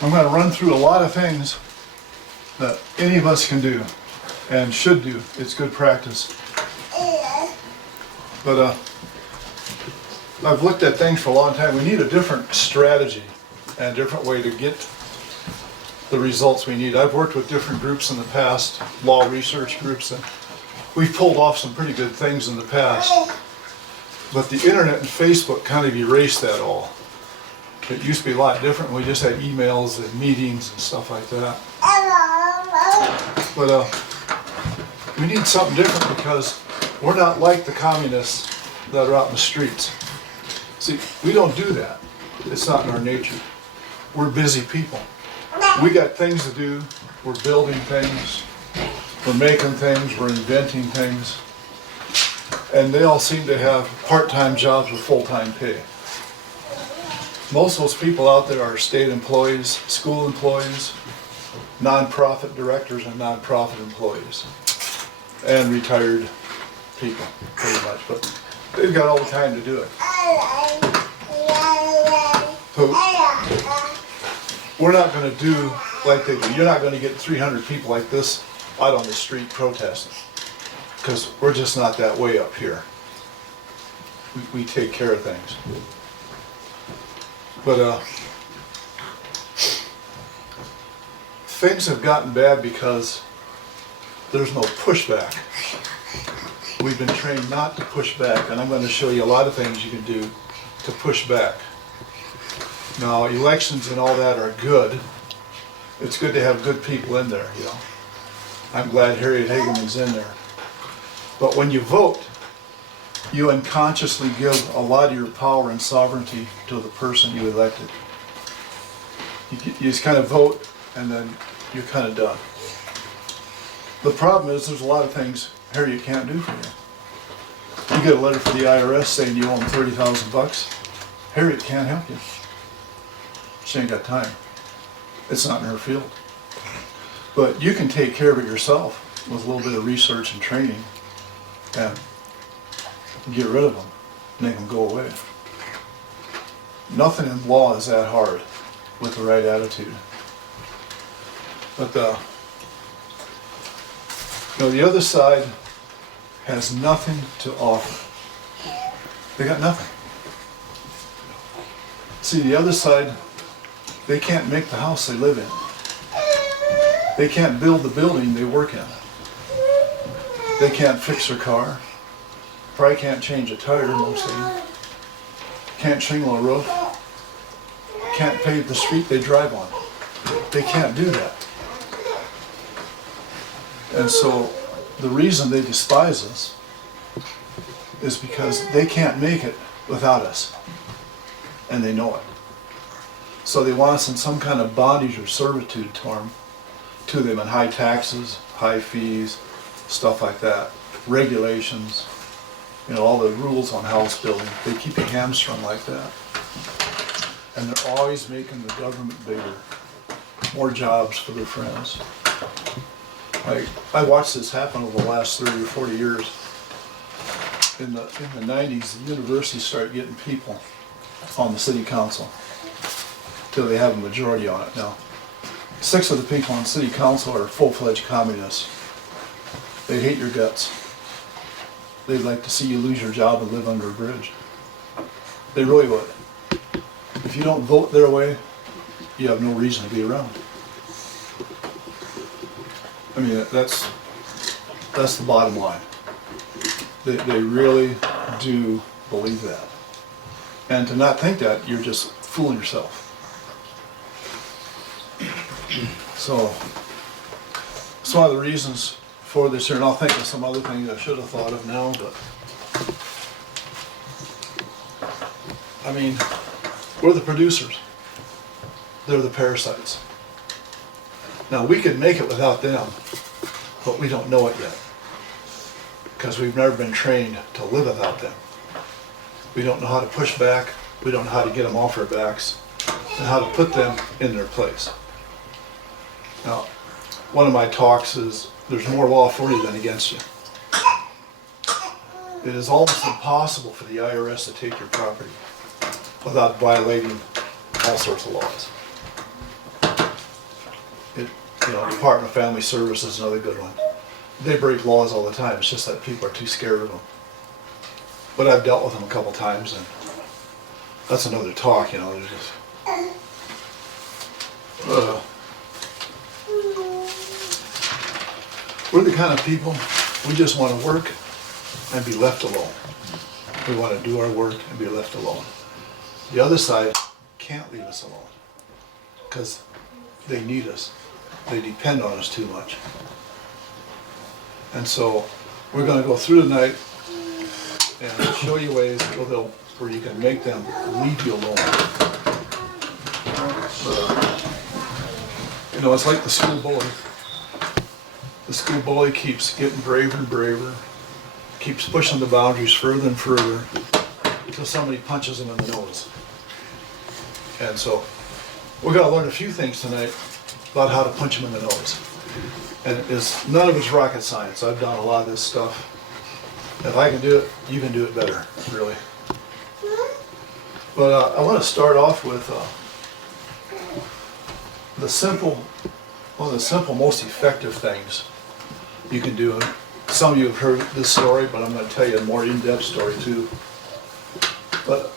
I'm going to run through a lot of things that any of us can do and should do. It's good practice. But I've looked at things for a long time. We need a different strategy and a different way to get the results we need. I've worked with different groups in the past, law research groups, and we've pulled off some pretty good things in the past. But the internet and Facebook kind of erased that all. It used to be a lot different. We just had emails and meetings and stuff like that. But we need something different because we're not like the communists that are out in the streets. See, we don't do that. It's not in our nature. We're busy people. We got things to do. We're building things. We're making things. We're inventing things. And they all seem to have part-time jobs with full-time pay. Most of those people out there are state employees, school employees, nonprofit directors and nonprofit employees, and retired people, pretty much. But they've got all the time to do it. So we're not going to do like they do. You're not going to get 300 people like this out on the street protesting, because we're just not that way up here. We take care of things. But things have gotten bad because there's no pushback. We've been trained not to push back, and I'm going to show you a lot of things you can do to push back. Now, elections and all that are good. It's good to have good people in there, you know. I'm glad Harriet Hageman's in there. But when you vote, you unconsciously give a lot of your power and sovereignty to the person you elected. You just kind of vote, and then you're kind of done. The problem is there's a lot of things Harriet can't do for you. You get a letter from the IRS saying you owe them $30,000. Harriet can't help you. She ain't got time. It's not in her field. But you can take care of it yourself with a little bit of research and training and get rid of them, make them go away. Nothing in law is that hard with the right attitude. But the other side has nothing to offer. They got nothing. See, the other side, they can't make the house they live in. They can't build the building they work in. They can't fix their car. Probably can't change a tire, most of them. Can't shingle a roof. Can't pave the street they drive on. They can't do that. And so the reason they despise us is because they can't make it without us. And they know it. So they want us in some kind of bondage or servitude to them, and high taxes, high fees, stuff like that, regulations, all the rules on house building. They keep you hamstrung like that. And they're always making the government bigger, more jobs for their friends. I watched this happen over the last 30 or 40 years. In the 90s, the universities started getting people on the city council till they have a majority on it now. 6 of the people on city council are full-fledged communists. They hate your guts. They'd like to see you lose your job and live under a bridge. They really would. If you don't vote their way, you have no reason to be around. I mean, that's the bottom line. They really do believe that. And to not think that, you're just fooling yourself. So, it's one of the reasons for this here, and I'll think of some other things I should have thought of now, but I mean, we're the producers. They're the parasites. Now, we could make it without them, but we don't know it yet, because we've never been trained to live without them. We don't know how to push back, we don't know how to get them off our backs, and how to put them in their place. Now, one of my talks is, there's more law for you than against you. It is almost impossible for the IRS to take your property without violating all sorts of laws. Department of Family Services is another good one. They break laws all the time, it's just that people are too scared of them. But I've dealt with them a couple times, and that's another talk, there's just... We're the kind of people, we just want to work and be left alone. We want to do our work and be left alone. The other side can't leave us alone because they need us. They depend on us too much. And so we're going to go through tonight and show you ways where you can make them leave you alone. It's like the school bully. The school bully keeps getting braver and braver, keeps pushing the boundaries further and further until somebody punches him in the nose. And so we're going to learn a few things tonight about how to punch him in the nose. And none of it's rocket science. I've done a lot of this stuff. If I can do it, you can do it better, really. But I want to start off with one of the simple, most effective things you can do. Some of you have heard this story, but I'm going to tell you a more in-depth story too. But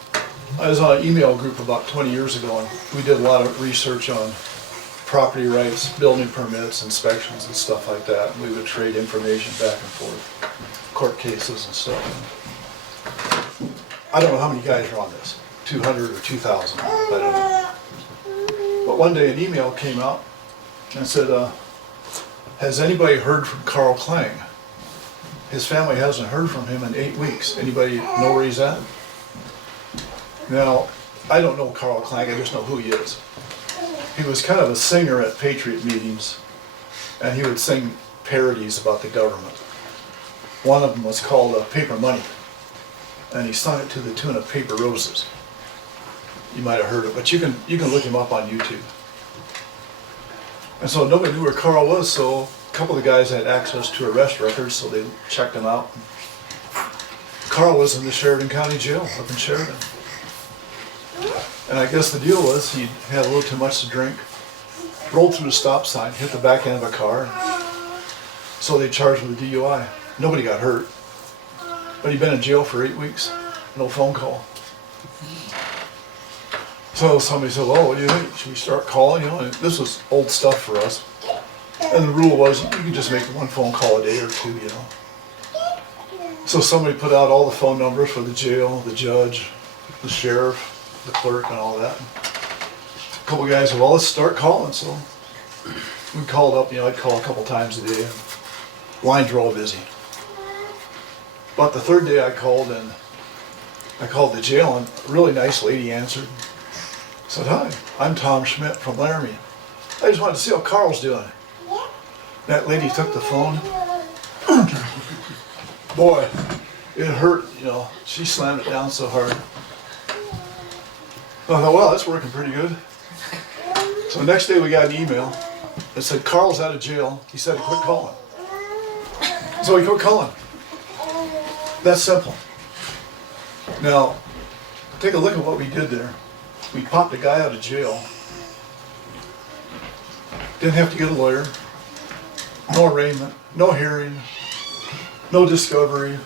I was on an email group about 20 years ago, and we did a lot of research on property rights, building permits, inspections, and stuff like that. And we would trade information back and forth, court cases and stuff. I don't know how many guys are on this, 200 or 2,000, I don't know. But one day an email came out and said, has anybody heard from Carl Klang? His family hasn't heard from him in 8 weeks. Anybody know where he's at? Now, I don't know Carl Klang, I just know who he is. He was kind of a singer at Patriot meetings, and he would sing parodies about the government. One of them was called Paper Money, and he sung it to the tune of Paper Roses. You might have heard it, but you can look him up on YouTube. And so nobody knew where Carl was, so a couple of the guys had access to arrest records, so they checked him out. Carl was in the Sheridan County Jail up in Sheridan. And I guess the deal was he had a little too much to drink, rolled through a stop sign, hit the back end of a car, so they charged him with DUI. Nobody got hurt, but he'd been in jail for 8 weeks, no phone call. So somebody said, well, what do you think? Should we start calling? And this was old stuff for us. And the rule was you could just make one phone call a day or two, So somebody put out all the phone numbers for the jail, the judge, the sheriff, the clerk, and all that. A couple of guys said, well, let's start calling. So we called up, I'd call a couple times a day. And lines were all busy. But the third day I called the jail, and a really nice lady answered. Said, hi, I'm Tom Schmit from Laramie. I just wanted to see how Carl's doing. That lady took the phone. Boy, it hurt, She slammed it down so hard. I thought, well, that's working pretty good. So the next day we got an email that said, Carl's out of jail. He said to quit calling. So he quit calling. That's simple. Now, take a look at what we did there. We popped a guy out of jail. Didn't have to get a lawyer. No arraignment, no hearing, no discovery.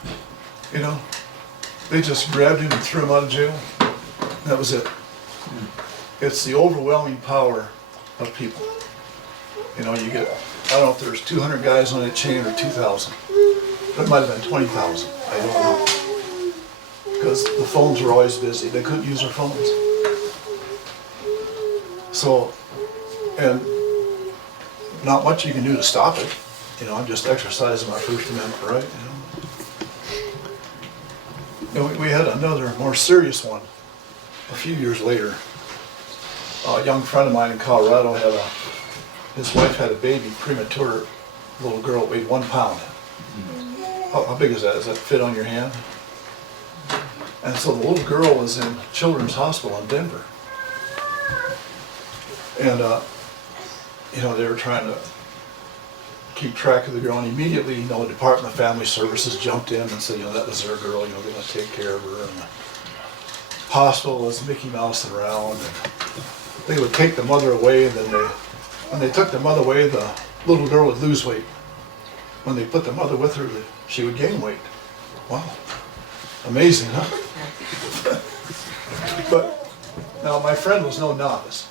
They just grabbed him and threw him out of jail. That was it. It's the overwhelming power of people. You get, I don't know if there's 200 guys on that chain or 2,000. It might have been 20,000. I don't know. Because the phones were always busy. They couldn't use their phones. So, and not much you can do to stop it. I'm just exercising my First Amendment right. We had another more serious one a few years later. A young friend of mine in Colorado his wife had a baby, premature little girl, weighed 1 pound. How big is that? Does that fit on your hand? And so the little girl was in Children's Hospital in Denver. And, they were trying to keep track of the girl, and immediately, the Department of Family Services jumped in and said, that was their girl, they're going to take care of her. And the hospital was Mickey Mouse around, and they would take the mother away, and then When they took the mother away, the little girl would lose weight. When they put the mother with her, she would gain weight. Wow. Amazing, huh? But now my friend was no novice.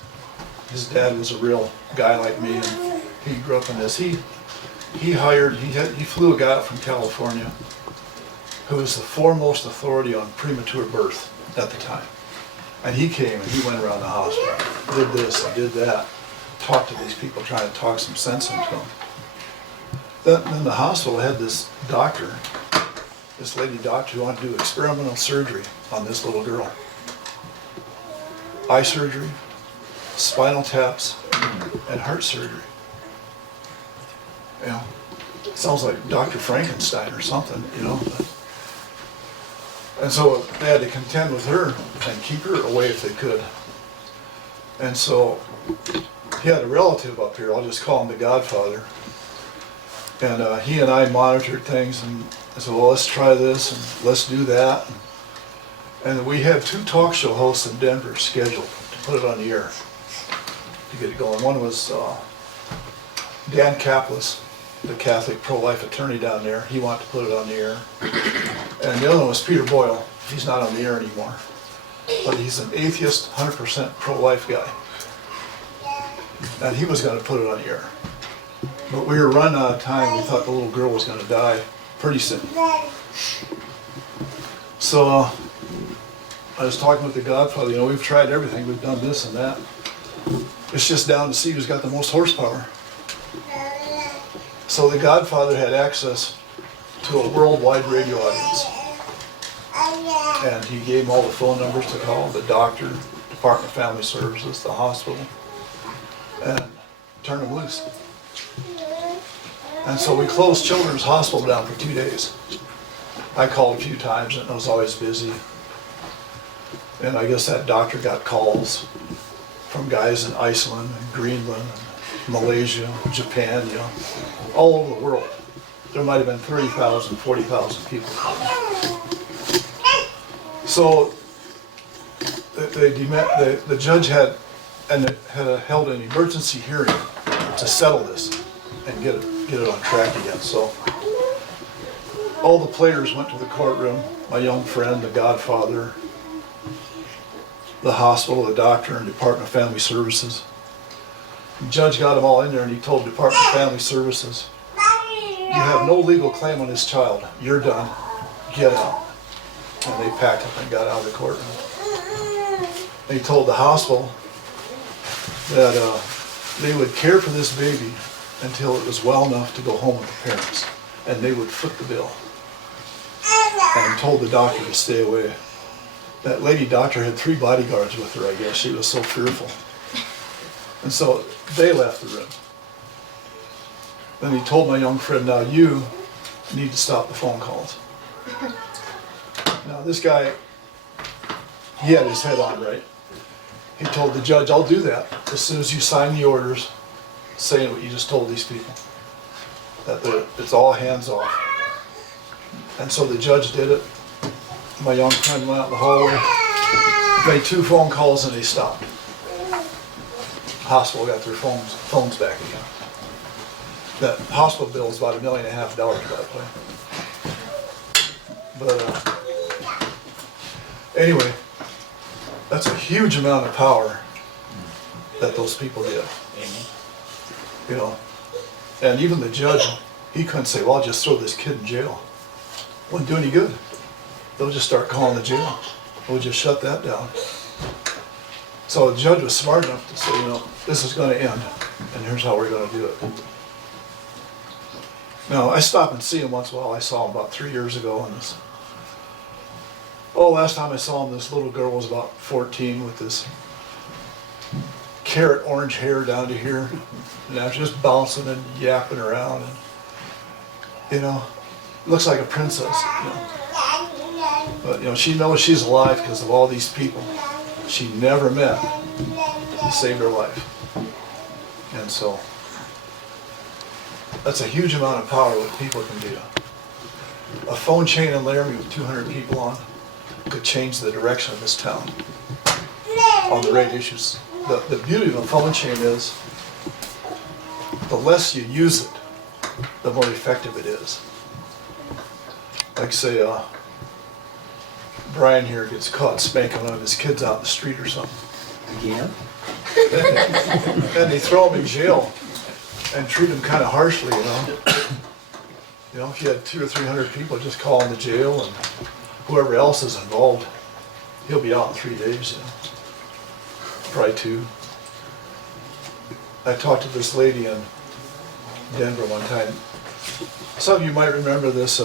His dad was a real guy like me, and he grew up in this. He flew a guy up from California who was the foremost authority on premature birth at the time. And he came and he went around the hospital, did this and did that, talked to these people, trying to talk some sense into them. Then the hospital had this doctor, this lady doctor, who wanted to do experimental surgery on this little girl. Eye surgery, spinal taps, and heart surgery. You know, it sounds like Dr. Frankenstein or something, you know. And so they had to contend with her and keep her away if they could. And so he had a relative up here, I'll just call him the Godfather. And he and I monitored things, and I said, well, let's try this and let's do that. And we had 2 talk show hosts in Denver scheduled to put it on the air, to get it going. One was Dan Kaplis, the Catholic pro-life attorney down there. He wanted to put it on the air. And the other one was Peter Boyle. He's not on the air anymore, but he's an atheist, 100% pro-life guy. And he was going to put it on the air. But we were running out of time. We thought the little girl was going to die pretty soon. So I was talking with the Godfather, you know, we've tried everything. We've done this and that. It's just down to see who's got the most horsepower. So the Godfather had access to a worldwide radio audience. And he gave them all the phone numbers to call, the doctor, Department of Family Services, the hospital, and turned them loose. And so we closed Children's Hospital down for 2 days. I called a few times and it was always busy. And I guess that doctor got calls from guys in Iceland and Greenland and Malaysia, Japan, you know, all over the world. There might have been 30,000, 40,000 people. So the judge had held an emergency hearing to settle this and get it on track again. So all the players went to the courtroom, my young friend, the Godfather, the hospital, the doctor, and Department of Family Services. The judge got them all in there and he told Department of Family Services, you have no legal claim on this child. You're done. Get out. And they packed up and got out of the courtroom. And he told the hospital that they would care for this baby until it was well enough to go home with the parents. And they would foot the bill. And told the doctor to stay away. That lady doctor had 3 bodyguards with her, I guess. She was so fearful. And so they left the room. Then he told my young friend, now you need to stop the phone calls. Now this guy, he had his head on, right? He told the judge, I'll do that as soon as you sign the orders saying what you just told these people. That it's all hands off. And so the judge did it. My young friend went out in the hallway, made 2 phone calls and they stopped. The hospital got their phones back again. That hospital bill is about $1.5 million, by the way. But anyway, that's a huge amount of power that those people get. You know, and even the judge, he couldn't say, well, I'll just throw this kid in jail. Wouldn't do any good. They'll just start calling the jail. We'll just shut that down. So the judge was smart enough to say, you know, this is going to end, and here's how we're going to do it. Now, I stop and see him once in a while. I saw him about 3 years ago. And last time I saw him, this little girl was about 14 with this carrot orange hair down to here. And I was just bouncing and yapping around. And, you know, looks like a princess. You know. But, you know, she knows she's alive because of all these people she never met who saved her life. And so that's a huge amount of power what people can do. A phone chain in Laramie with 200 people on could change the direction of this town on the right issues. The beauty of a phone chain is the less you use it, the more effective it is. Like say, Brian here gets caught spanking one of his kids out in the street or something. Yeah. And they throw him in jail and treat him kind of harshly, you know. You know, if you had 200 or 300 people just call him to jail and whoever else is involved, he'll be out in 3 days, you know. Probably 2. I talked to this lady in Denver one time. Some of you might remember this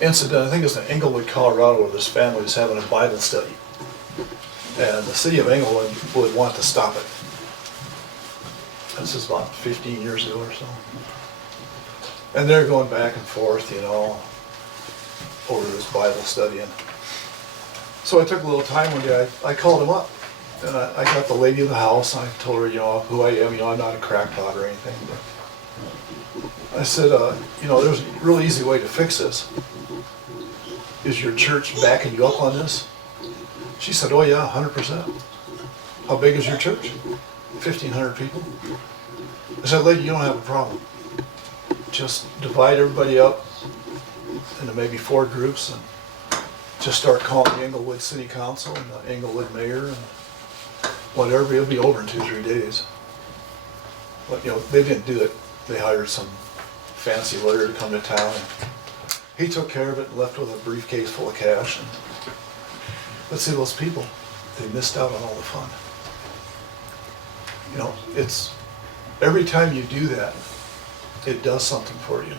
incident, I think it's in Englewood, Colorado, where this family was having a Bible study. And the city of Englewood would want to stop it. This is about 15 years ago or so. And they're going back and forth, you know, over this Bible study. And so I took a little time one day, I called him up. And I got the lady of the house, and I told her, you know, who I am, you know, I'm not a crackpot or anything. But I said, you know, there's a real easy way to fix this. Is your church backing you up on this? She said, oh yeah, 100%. How big is your church? 1,500 people. I said, lady, you don't have a problem. Just divide everybody up into maybe 4 groups and just start calling the Englewood City Council and the Englewood Mayor and whatever. It'll be over in 2-3 days. But you know, they didn't do it. They hired some fancy lawyer to come to town. And he took care of it and left with a briefcase full of cash. And let's see, those people, they missed out on all the fun. You know, it's every time you do that, it does something for you.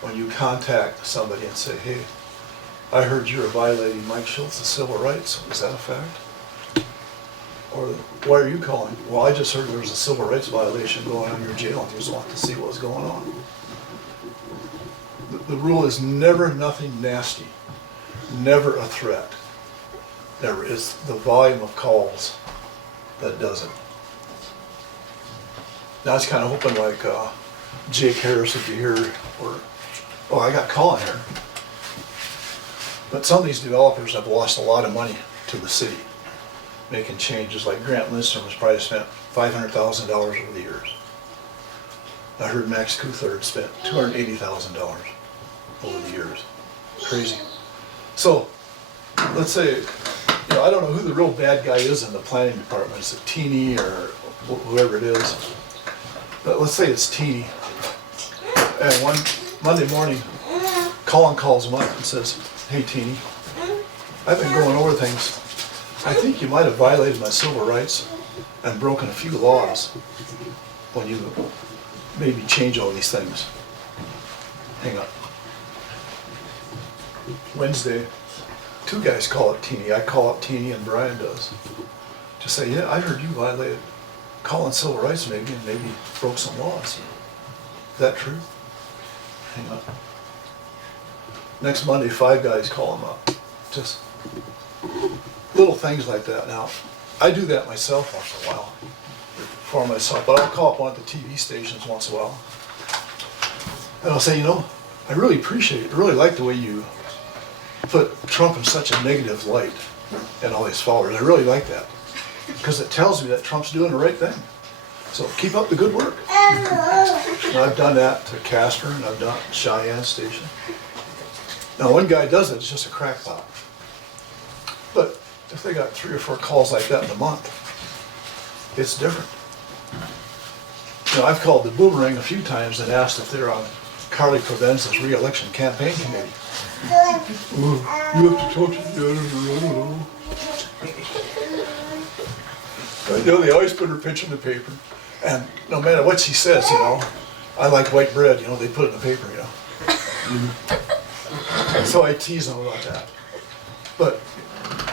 When you contact somebody and say, hey, I heard you're violating Mike Schultz's civil rights. Is that a fact? Or why are you calling? Well, I just heard there was a civil rights violation going on in your jail and you just want to see what was going on. The rule is never nothing nasty, never a threat. Never. It's the volume of calls that does it. Now I was kind of hoping like Jake Harris would be here, or, oh, I got calling here. But some of these developers have lost a lot of money to the city, making changes. Like Grant Lindstrom has probably spent $500,000 over the years. I heard Max Kuthler had spent $280,000 over the years. Crazy. So, let's say, you know, I don't know who the real bad guy is in the planning department. Is it Teeny or whoever it is? But let's say it's Teeny. And one Monday morning, Colin calls him up and says, hey Teeny, I've been going over things. I think you might have violated my civil rights and broken a few laws when you made me change all these things. Hang on. Wednesday, 2 guys call up Teeny. I call up Teeny and Brian does. To say, yeah, I heard you violated Colin's civil rights maybe and maybe broke some laws. Is that true? Hang on. Next Monday, 5 guys call him up. Just little things like that. Now, I do that myself once in a while, for myself, but I'll call up one of the TV stations once in a while. And I'll say, you know, I really appreciate it. I really like the way you put Trump in such a negative light and all his followers. I really like that. Because it tells me that Trump's doing the right thing. So keep up the good work. And I've done that to Casper and I've done Cheyenne Station. Now one guy does it, it's just a crackpot. But if they got 3 or 4 calls like that in a month, it's different. You know, I've called the Boomerang a few times and asked if they're on Carly Provenza's re-election campaign committee. You have to talk to the editor, I don't know. But, you know, they always put her picture in the paper. And no matter what she says, you know, I like white bread, you know, they put it in the paper, you know. So I tease them about that. But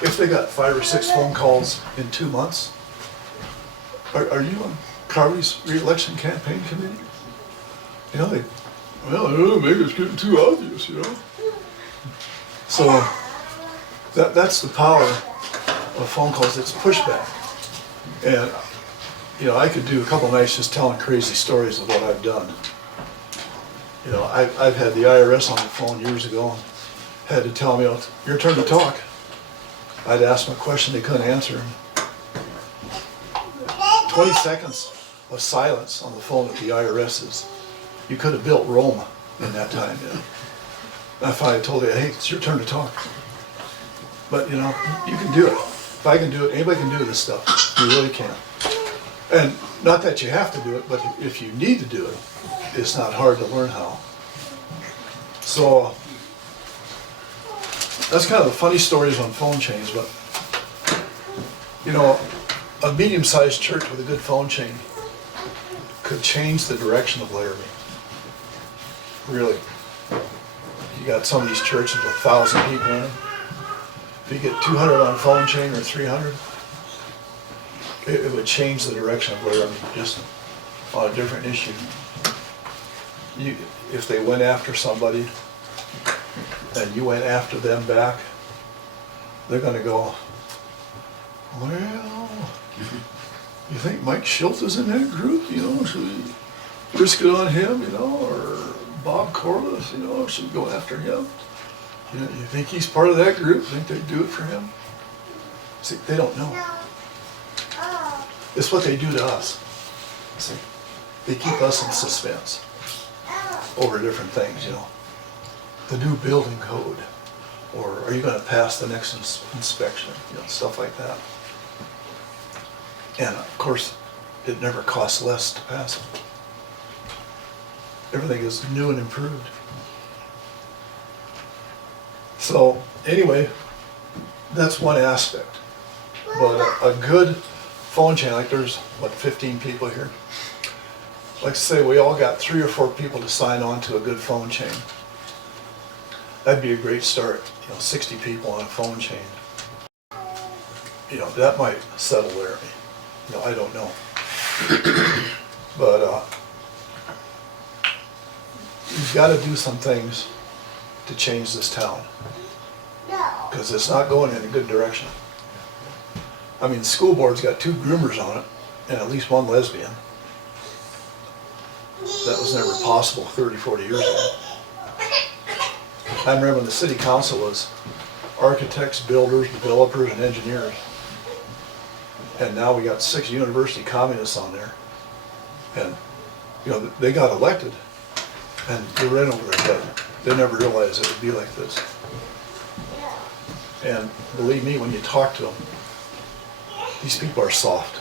if they got 5 or 6 phone calls in 2 months, are you on Carly's re-election campaign committee? You know, they, well, I don't know, maybe it's getting too obvious, you know. So that's the power of phone calls. It's pushback. And, you know, I could do a couple nights just telling crazy stories of what I've done. You know, I've had the IRS on the phone years ago and had to tell me, it's your turn to talk. I'd ask them a question they couldn't answer. 20 seconds of silence on the phone at the IRS is, you could have built Rome in that time, you know. I finally told you, hey, it's your turn to talk. But you know, you can do it. If I can do it, anybody can do this stuff. You really can. And not that you have to do it, but if you need to do it, it's not hard to learn how. So that's kind of the funny stories on phone chains, but you know, a medium-sized church with a good phone chain could change the direction of Laramie. Really. You got some of these churches with 1,000 people in them. If you get 200 on phone chain or 300, it would change the direction of Laramie just on a different issue. If they went after somebody and you went after them back, they're going to go, well, you think Mike Schultz is in that group? You know, should we risk it on him, you know, or Bob Corliss, you know, should we go after him? You know, you think he's part of that group? Think they'd do it for him? See, they don't know. It's what they do to us. See, they keep us in suspense over different things, you know. The new building code, or are you going to pass the next inspection, you know, stuff like that. And of course, it never costs less to pass it. Everything is new and improved. So anyway, that's one aspect. But a good phone chain, like there's, what, 15 people here? Like say we all got 3 or 4 people to sign on to a good phone chain. That'd be a great start, you know, 60 people on a phone chain. You know, that might settle Laramie. You know, I don't know. But you've got to do some things to change this town. Because it's not going in a good direction. I mean, the school board's got 2 groomers on it, and at least 1 lesbian. That was never possible 30, 40 years ago. I remember when the city council was architects, builders, developers, and engineers. And now we got 6 university communists on there. And, you know, they got elected, and they ran over their head. They never realized it would be like this. And believe me, when you talk to them, these people are soft.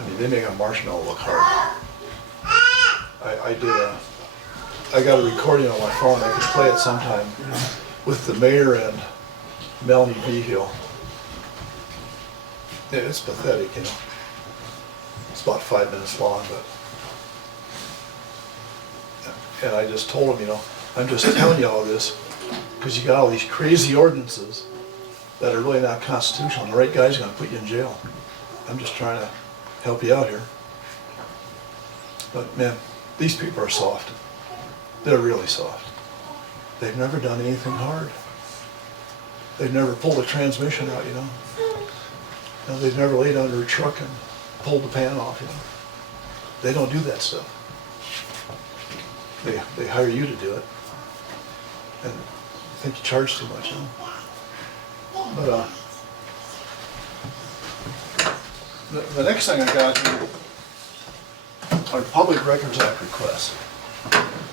I mean, they make a marshmallow look hard. I got a recording on my phone. I could play it sometime with the mayor and Melanie Vigil. Yeah, it's pathetic, you know. It's about 5 minutes long, but. And I just told him, you know, I'm just telling you all this because you got all these crazy ordinances that are really not constitutional. And the right guy's going to put you in jail. I'm just trying to help you out here. But man, these people are soft. They're really soft. They've never done anything hard. They've never pulled a transmission out, you know. You know, they've never laid under a truck and pulled the pan off, you know. They don't do that stuff. They hire you to do it. And I think you charge too much, you know. But the next thing I got here are Public Records Act requests.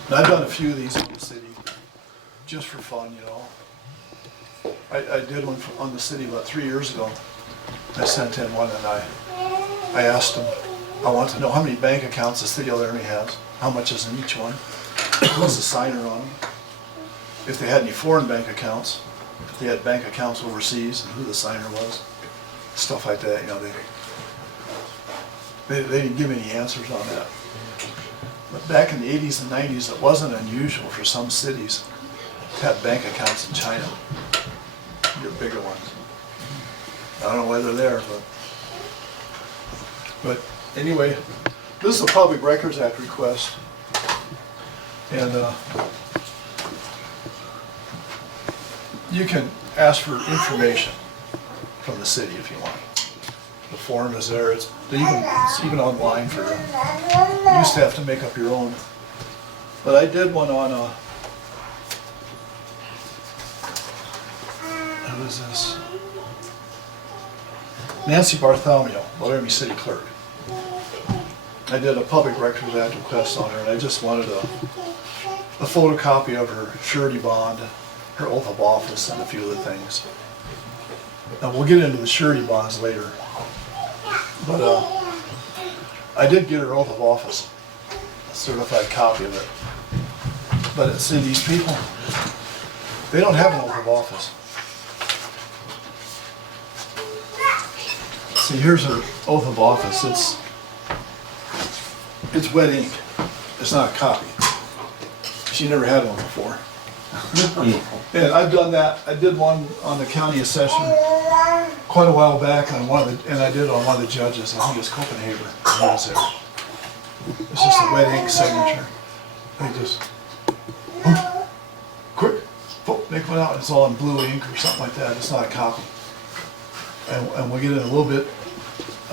And I've done a few of these in the city just for fun, you know. I did one on the city about 3 years ago. I sent in one and I asked them, I want to know how many bank accounts the city of Laramie has, how much is in each one, who's the signer on them, if they had any foreign bank accounts, if they had bank accounts overseas and who the signer was, stuff like that, you know. They didn't give me any answers on that. But back in the 80s and 90s, it wasn't unusual for some cities to have bank accounts in China, your bigger ones. I don't know why they're there, but anyway, this is a Public Records Act request, and you can ask for information from the city if you want. The form is there. It's even online for you. You used to have to make up your own, but I did one on who is this? Nancy Bartholomew, Laramie City Clerk. I did a public records act request on her, and I just wanted a photocopy of her surety bond, her oath of office, and a few other things. And we'll get into the surety bonds later. But I did get her oath of office, a certified copy of it. But see, these people, they don't have an oath of office. See, here's her oath of office. It's wet ink. It's not a copy. She never had one before. And I've done that. I did one on the county assessor quite a while back on and I did on one of the judges. I think it's Copenhagen. He was there. It's just a wet ink signature. They just quick, make one out. It's all in blue ink or something like that. It's not a copy. And we'll get in a little bit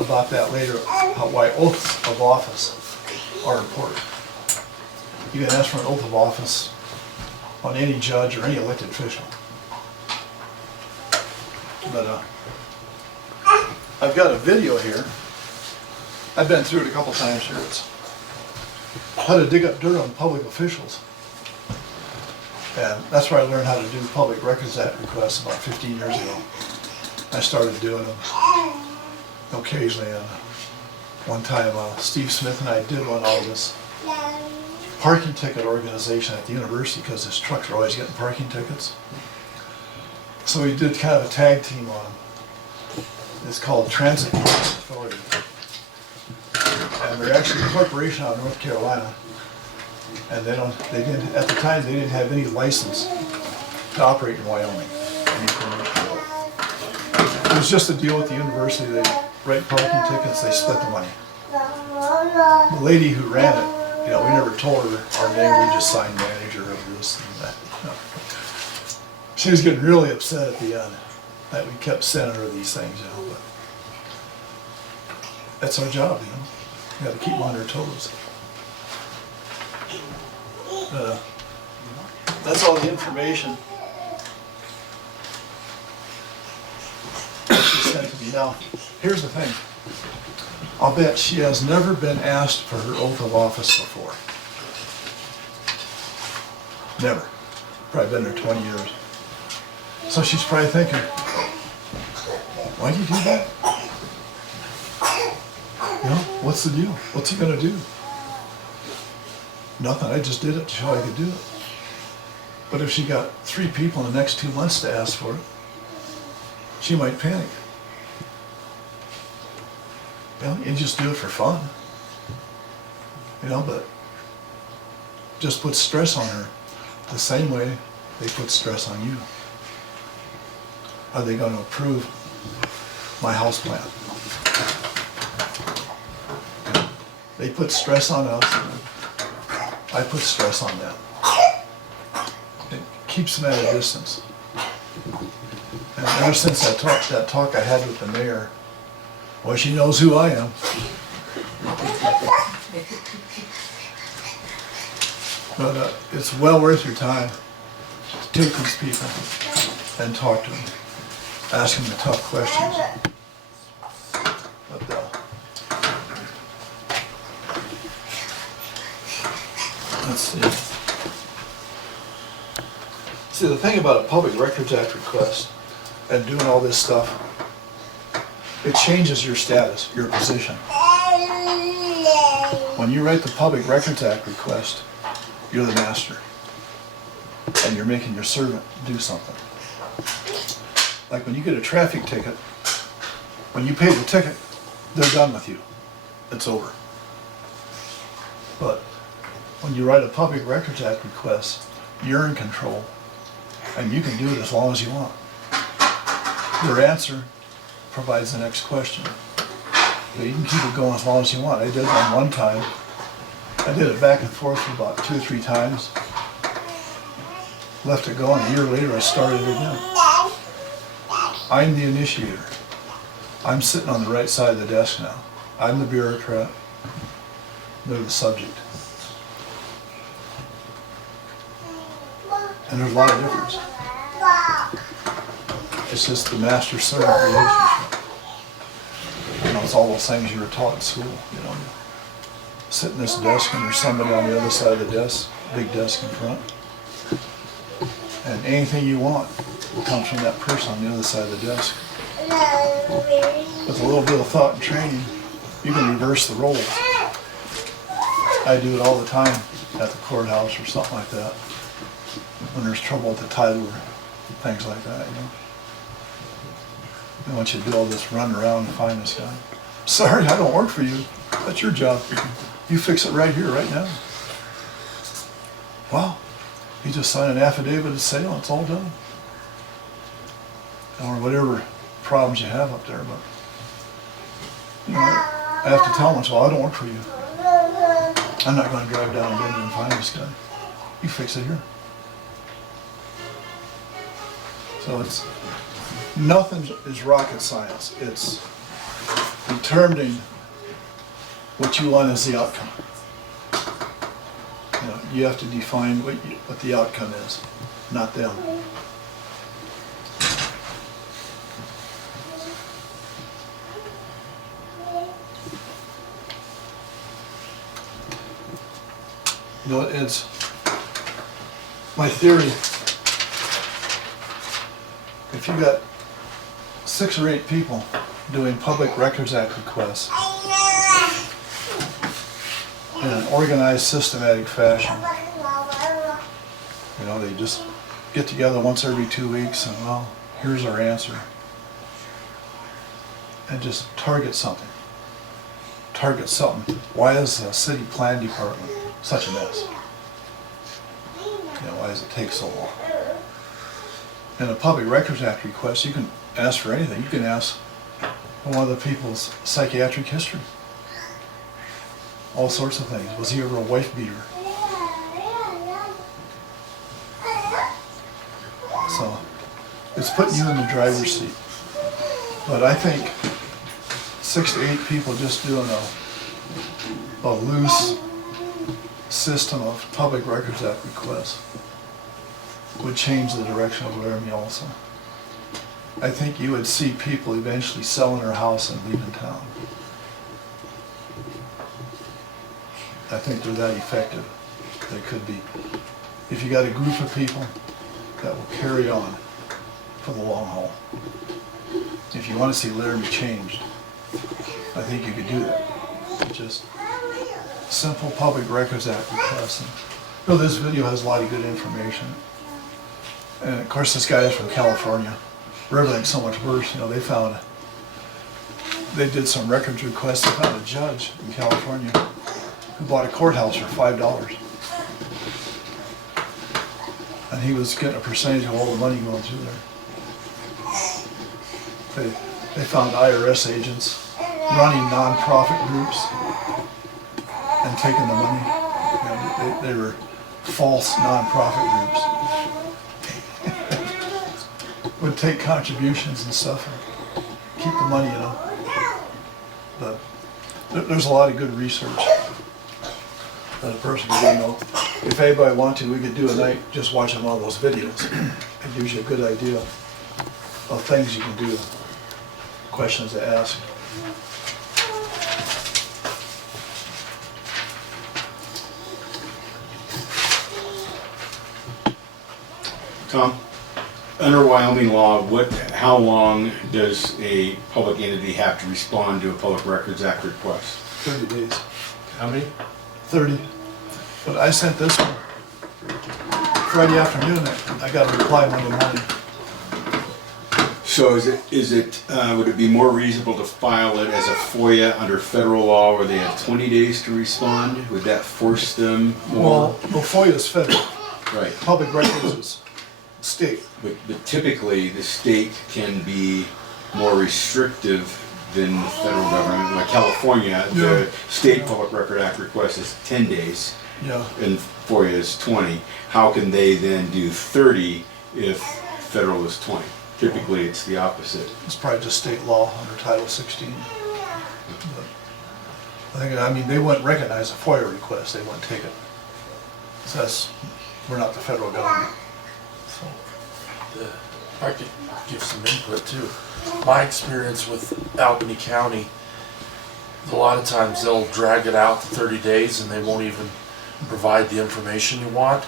about that later, why oaths of office are important. You can ask for an oath of office on any judge or any elected official. But I've got a video here. I've been through it a couple times here. It's how to dig up dirt on public officials. And that's where I learned how to do public records act requests about 15 years ago. I started doing them occasionally. And one time Steve Schmit and I did one on this parking ticket organization at the university because his trucks are always getting parking tickets. So we did kind of a tag team on them. It's called Transit Parking Authority. And they're actually a corporation out of North Carolina. And at the time they didn't have any license to operate in Wyoming. It was just a deal with the university. They write parking tickets, they split the money. The lady who ran it, we never told her our name, we just signed manager of this and that. No. She was getting really upset at the end that we kept sending her these things, but that's our job, We got to keep them on their toes. That's all the information she sent to me. Now, here's the thing. I'll bet she has never been asked for her oath of office before. Never. Probably been there 20 years. So she's probably thinking, why'd you do that? What's the deal? What's he gonna do? Nothing, I just did it to show I could do it. But if she got 3 people in the next 2 months to ask for it, she might panic. You just do it for fun. But just put stress on her the same way they put stress on you. Are they going to approve my house plan? They put stress on us. I put stress on them. It keeps them at a distance. And ever since that talk I had with the mayor, well, she knows who I am. But it's well worth your time to take these people and talk to them. Ask them the tough questions. But let's see. See, the thing about a Public Records Act request and doing all this stuff, it changes your status, your position. When you write the Public Records Act request, you're the master. And you're making your servant do something. Like when you get a traffic ticket, when you pay the ticket, they're done with you. It's over. But when you write a Public Records Act request, you're in control. And you can do it as long as you want. Your answer provides the next question. But you can keep it going as long as you want. I did one time. I did it back and forth for about 2 or 3 times. Left it going. A year later, I started it again. I'm the initiator. I'm sitting on the right side of the desk now. I'm the bureaucrat. They're the subject. And there's a lot of difference. It's just the master-servant relationship. it's all those things you were taught in school, you know. You sit in this desk and there's somebody on the other side of the desk, big desk in front. And anything you want comes from that person on the other side of the desk. With a little bit of thought and training, you can reverse the roles. I do it all the time at the courthouse or something like that, when there's trouble with the title or things like that, you know. I want you to do all this run around and find this guy. Sorry, I don't work for you. That's your job. You fix it right here, right now. Well, you just sign an affidavit of sale, it's all done. Or whatever problems you have up there, but you know, I have to tell them, well, I don't work for you. I'm not going to drive down Denver and find this guy. You fix it here. So it's, nothing is rocket science. It's determining what you want as the outcome. You know, you have to define what the outcome is, not them. You know, it's my theory. If you got 6 or 8 people doing Public Records Act requests in an organized, systematic fashion, you know, they just get together once every 2 weeks and, well, here's our answer. And just target something. Target something. Why is the city plan department such a mess? You know, why does it take so long? In a Public Records Act request, you can ask for anything. You can ask one of the people's psychiatric history. All sorts of things. Was he ever a wife beater? So, it's putting you in the driver's seat. But I think 6 to 8 people just doing a loose system of Public Records Act requests would change the direction of Laramie also. I think you would see people eventually selling their house and leaving town. I think they're that effective. They could be. If you got a group of people that will carry on for the long haul. If you want to see Laramie changed, I think you could do that. Just simple Public Records Act requests. And, you know, this video has a lot of good information. And of course this guy is from California, where everything's so much worse. You know, they did some records requests. They found a judge in California who bought a courthouse for $5. And he was getting a percentage of all the money going through there. They found IRS agents running non-profit groups and taking the money. You know, they were false non-profit groups. Would take contributions and stuff and keep the money, you know. But there's a lot of good research that a person can do, you know. If anybody wants to, we could do a night just watching all those videos. It gives you a good idea of things you can do, questions to ask. Tom, under Wyoming law, how long does a public entity have to respond to a Public Records Act request? 30 days. How many? 30. But I sent this one Friday afternoon. I got a reply Monday morning. So would it be more reasonable to file it as a FOIA under federal law where they have 20 days to respond? Would that force them more? Well, FOIA is federal. Right. Public records is state. But typically the state can be more restrictive than the federal government. Like California, the State Public Record Act request is 10 days. Yeah. And FOIA is 20. How can they then do 30 if federal is 20? Typically it's the opposite. It's probably just state law under Title 16. But I mean, they wouldn't recognize a FOIA request. They wouldn't take it. So we're not the federal government. So. If I could give some input too. My experience with Albany County a lot of times they'll drag it out to 30 days and they won't even provide the information you want.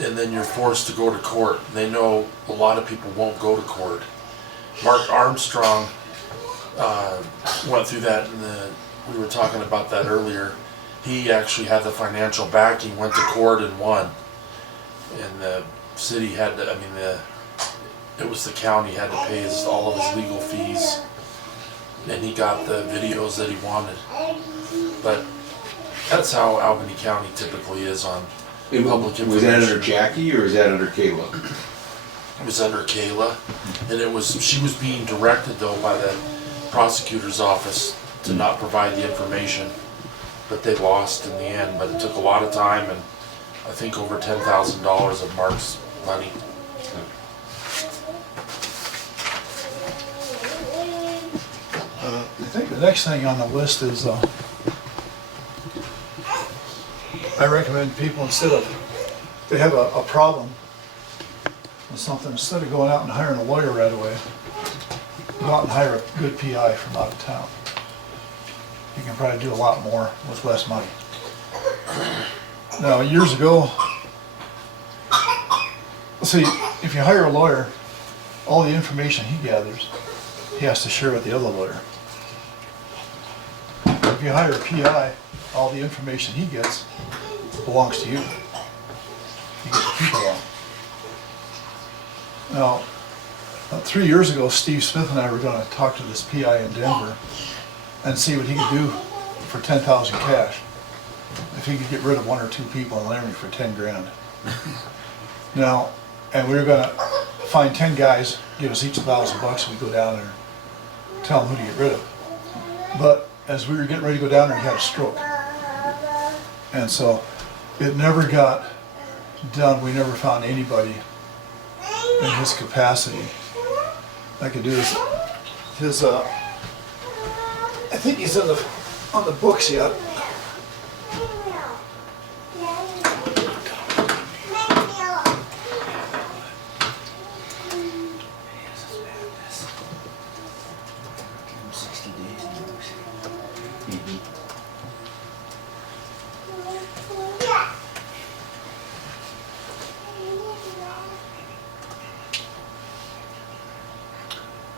And then you're forced to go to court. They know a lot of people won't go to court. Mark Armstrong went through that, we were talking about that earlier. He actually had the financial backing, went to court and won. And the city had to, it was the county had to pay all of his legal fees. And he got the videos that he wanted. But that's how Albany County typically is on public information. Was that under Jackie or is that under Kayla? It was under Kayla, and she was being directed though by the prosecutor's office to not provide the information, but they lost in the end. But it took a lot of time, and I think over $10,000 of Mark's money. I think the next thing on the list is, I recommend people, instead of, they have a problem with something, instead of going out and hiring a lawyer right away, go out and hire a good PI from out of town. You can probably do a lot more with less money. Now, years ago, see, if you hire a lawyer, all the information he gathers, he has to share with the other lawyer. If you hire a PI, all the information he gets belongs to you. You get to keep it all. Now, 3 years ago, Steve Smith and I were going to talk to this PI in Denver and see what he could do for 10,000 cash. If he could get rid of 1 or 2 people in Laramie for 10 grand. Now, and we were going to find 10 guys, give us each $1,000, we go down there and tell them who to get rid of. But as we were getting ready to go down there, he had a stroke. And so it never got done. We never found anybody in his capacity that could do his I think he's on the books yet.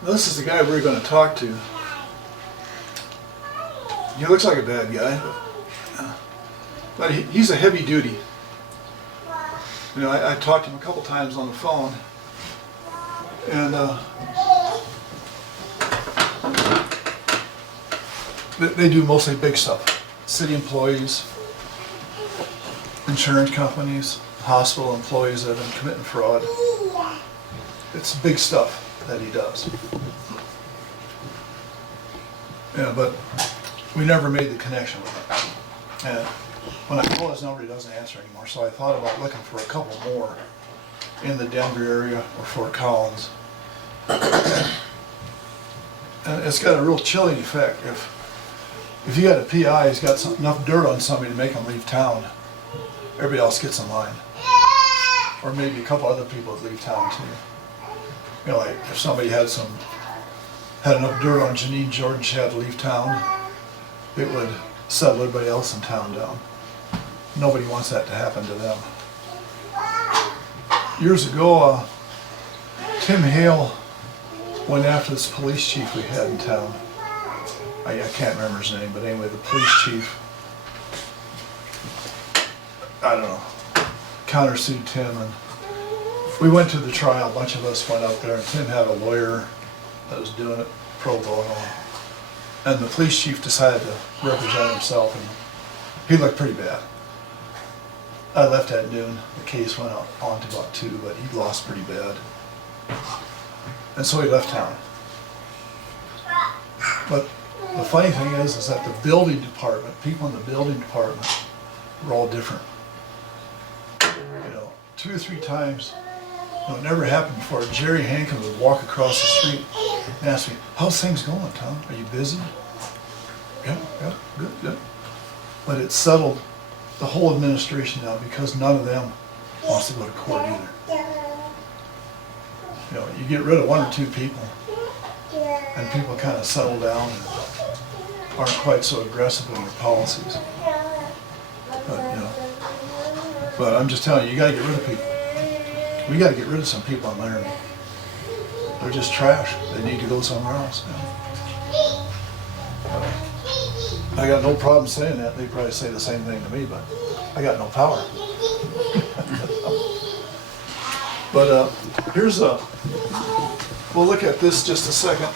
This is the guy we're going to talk to. He looks like a bad guy, but he's a heavy duty. You know, I talked to him a couple times on the phone, and they do mostly big stuff. City employees, insurance companies, hospital employees that have been committing fraud. It's big stuff that he does. Yeah, but we never made the connection with him. And when I call his number, he doesn't answer anymore. So I thought about looking for a couple more in the Denver area or Fort Collins. And it's got a real chilling effect. If you got a PI who's got enough dirt on somebody to make him leave town, everybody else gets in line. Or maybe a couple other people that leave town too. You know, like if somebody had enough dirt on Janine Jordan, she had to leave town, it would settle everybody else in town down. Nobody wants that to happen to them. Years ago, Tim Hale went after this police chief we had in town. I can't remember his name, but anyway, the police chief, I don't know, countersued Tim, and we went to the trial. A bunch of us went out there, and Tim had a lawyer that was doing it pro bono. And the police chief decided to represent himself, and he looked pretty bad. I left at noon. The case went on to about 2, but he lost pretty bad. And so he left town. But the funny thing is that the building department, people in the building department were all different. You know, 2 or 3 times, it never happened before, Jerry Hankin would walk across the street and ask me, "How's things going, Tom? Are you busy?" Yeah, good. But it settled the whole administration now because none of them wants to go to court either. You know, you get rid of 1 or 2 people and people kind of settle down and aren't quite so aggressive in their policies. But, but I'm just telling you gotta get rid of people. We gotta get rid of some people in Laramie. They're just trash. They need to go somewhere else. I got no problem saying that. They probably say the same thing to me, but I got no power. But here's we'll look at this just a second.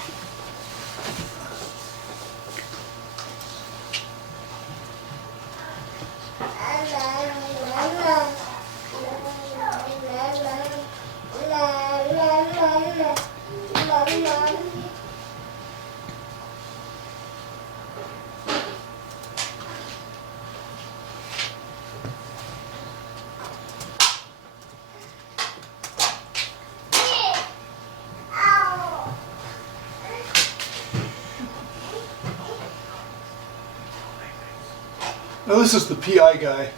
Now this is the PI guy.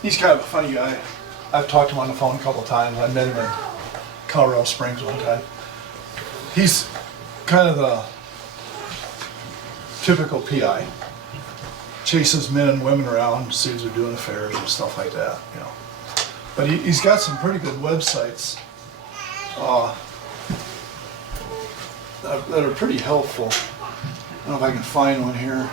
He's kind of a funny guy. I've talked to him on the phone a couple of times. I met him in Colorado Springs one time. He's kind of the typical PI. Chases men and women around, sees they're doing affairs and stuff like that, But he's got some pretty good websites that are pretty helpful. I don't know if I can find one here.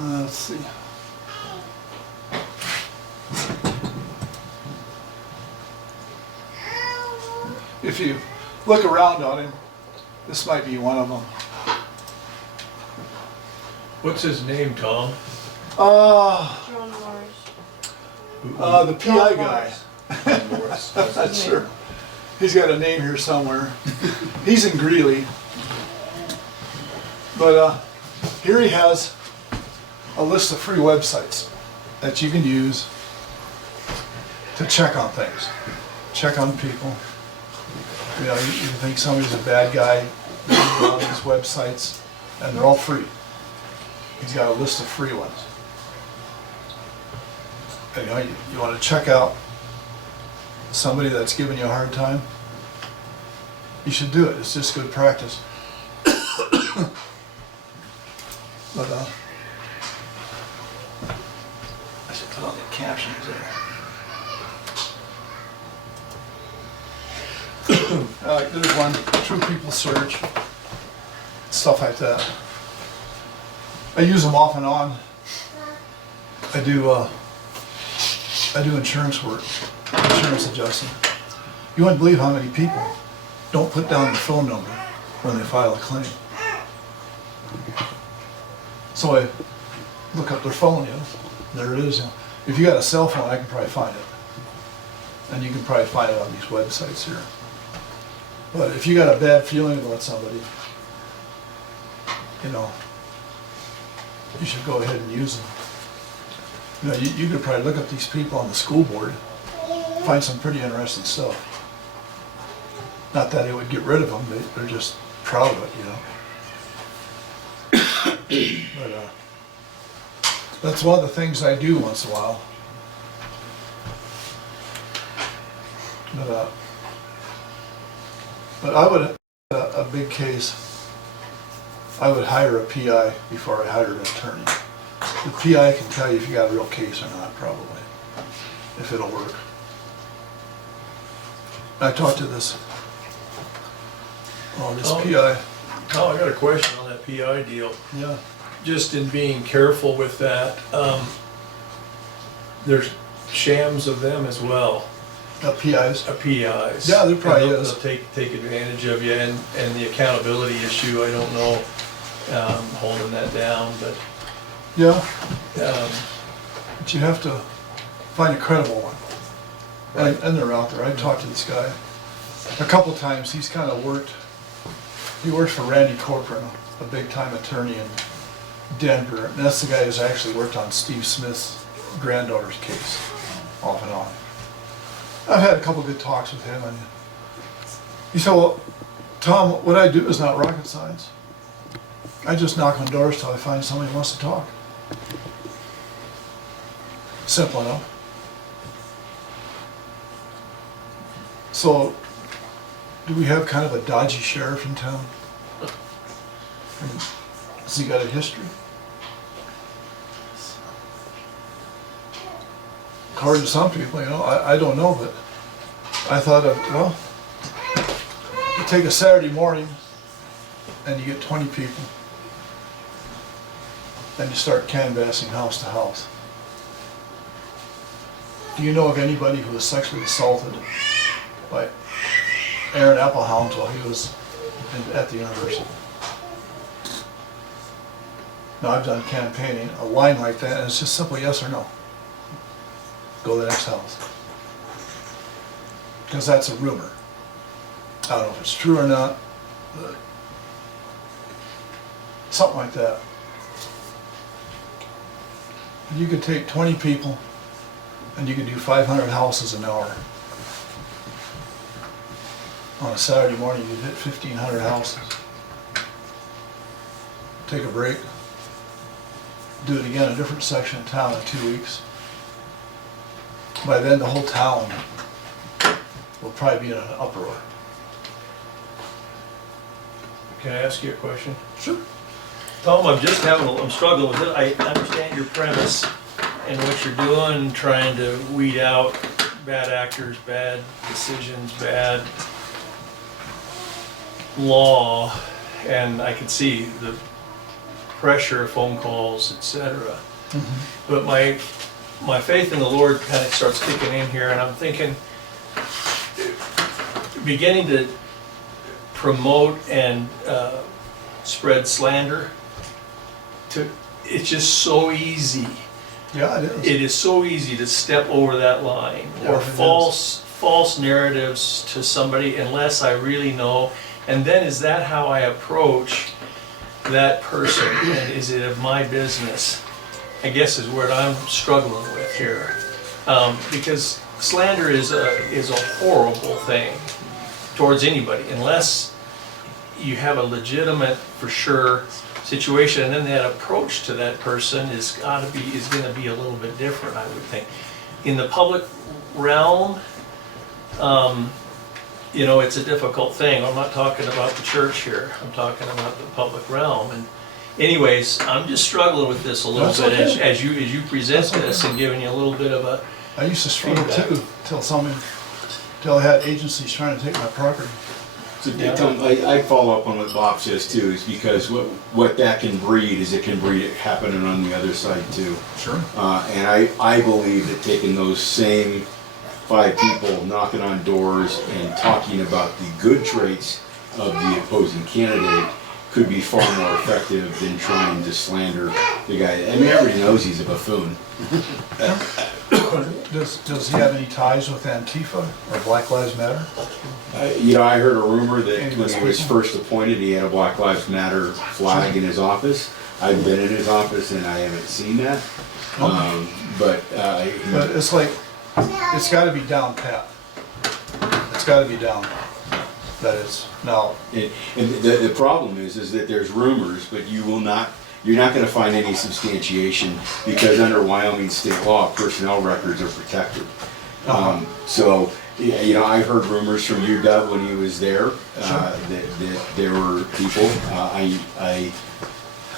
Let's see. If you look around on him, this might be one of them. What's his name, Tom? John Morris. The PI guy. Morris. I'm not sure. He's got a name here somewhere. He's in Greeley. But here he has a list of free websites that you can use to check on things, check on people. You think somebody's a bad guy, you go on these websites, and they're all free. He's got a list of free ones. And, you want to check out somebody that's giving you a hard time, you should do it. It's just good practice. But I should put on the captions there. There's one, True People Search, stuff like that. I use them off and on. I do insurance work, insurance adjusting. You wouldn't believe how many people don't put down the phone number when they file a claim. So I look up their phone, there it is. If you got a cell phone, I can probably find it. And you can probably find it on these websites here. But if you got a bad feeling about somebody, you should go ahead and use them. You could probably look up these people on the school board, find some pretty interesting stuff. Not that it would get rid of them, they're just proud of it, But that's one of the things I do once in a while. But I would, a big case, I would hire a PI before I hired an attorney. The PI can tell you if you got a real case or not, probably, if it'll work. I talked to this PI. Oh, I got a question on that PI deal. Yeah. Just in being careful with that, there's shams of them as well. PIs. PIs. Yeah, there probably And they'll- is. They'll take advantage of you, and the accountability issue, I don't know, holding that down, but, Yeah, but you have to find a credible one. And they're out there. I talked to this guy a couple times. He's kind of he works for Randy Corcoran, a big time attorney in Denver. And that's the guy who's actually worked on Steve Smith's granddaughter's case, off and on. I've had a couple good talks with him, and he said, well, Tom, what I do is not rocket science. I just knock on doors till I find somebody who wants to talk. Simple enough. So, do we have kind of a dodgy sheriff in town? Has he got a history? According to some people, I don't know, but I thought of, well, you take a Saturday morning and you get 20 people and you start canvassing house to house. Do you know of anybody who was sexually assaulted by Aaron Applehound while he was at the university? Now, I've done campaigning, a line like that, and it's just simple yes or no. Go to the next house. Because that's a rumor. I don't know if it's true or not, but something like that. You could take 20 people and you could do 500 houses an hour. On a Saturday morning, you'd hit 1,500 houses. Take a break. Do it again in a different section of town in 2 weeks. By then, the whole town will probably be in an uproar. Can I ask you a question? Sure. Tom, I'm struggling with it. I understand your premise and what you're doing, trying to weed out bad actors, bad decisions, bad law, and I can see the pressure, phone calls, etc. But my faith in the Lord kind of starts kicking in here, and I'm thinking, beginning to promote and spread slander, it's just so easy. Yeah, it is. It is so easy to step over that line, Yeah, or it is. false narratives to somebody unless I really know. And then is that how I approach that person? And is it of my business? I guess is what I'm struggling with here, because slander is a horrible thing towards anybody unless you have a legitimate, for sure, situation, and then that approach to that person is going to be a little bit different, I would think. In the public realm, it's a difficult thing. I'm not talking about the church here. I'm talking about the public realm. And anyways, I'm just struggling with this a little That's bit okay. as you present That's okay. this and giving you a little bit of a. I used to struggle too, till I had agencies trying to take my property. So Tom, I follow up on what Bob says too, is because what that can breed is it can breed it happening on the other side too. Sure. And I believe that taking those same 5 people knocking on doors and talking about the good traits of the opposing candidate could be far more effective than trying to slander the guy. I mean, everybody knows he's a buffoon. Does he have any ties with Antifa or Black Lives Matter? I heard a rumor that when he was first appointed, he had a Black Lives Matter flag in his office. I've been in his office and I haven't seen that. But it's like, it's got to be down pat. It's got to be down. That is now. And the problem is that there's rumors, but you're not going to find any substantiation because under Wyoming state law, personnel records are protected. So, I heard rumors from UW when he was there that there were people. I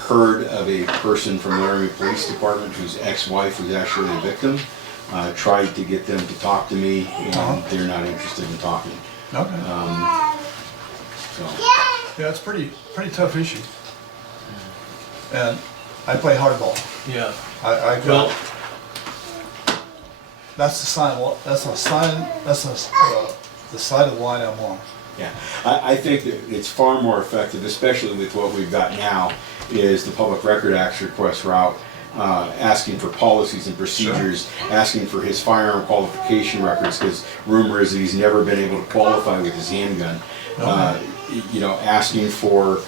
heard of a person from Laramie Police Department whose ex-wife was actually a victim. Tried to get them to talk to me, and they're not interested in talking. Okay. Yeah, it's pretty tough issue. And I play hardball. Yeah. I Well, that's the sign. That's the side of the line I'm on. Yeah, I think that it's far more effective, especially with what we've got now, is the Public Record Act's request route, asking for policies and procedures, asking for his firearm qualification records, because rumor is that he's never been able to qualify with his handgun. Asking for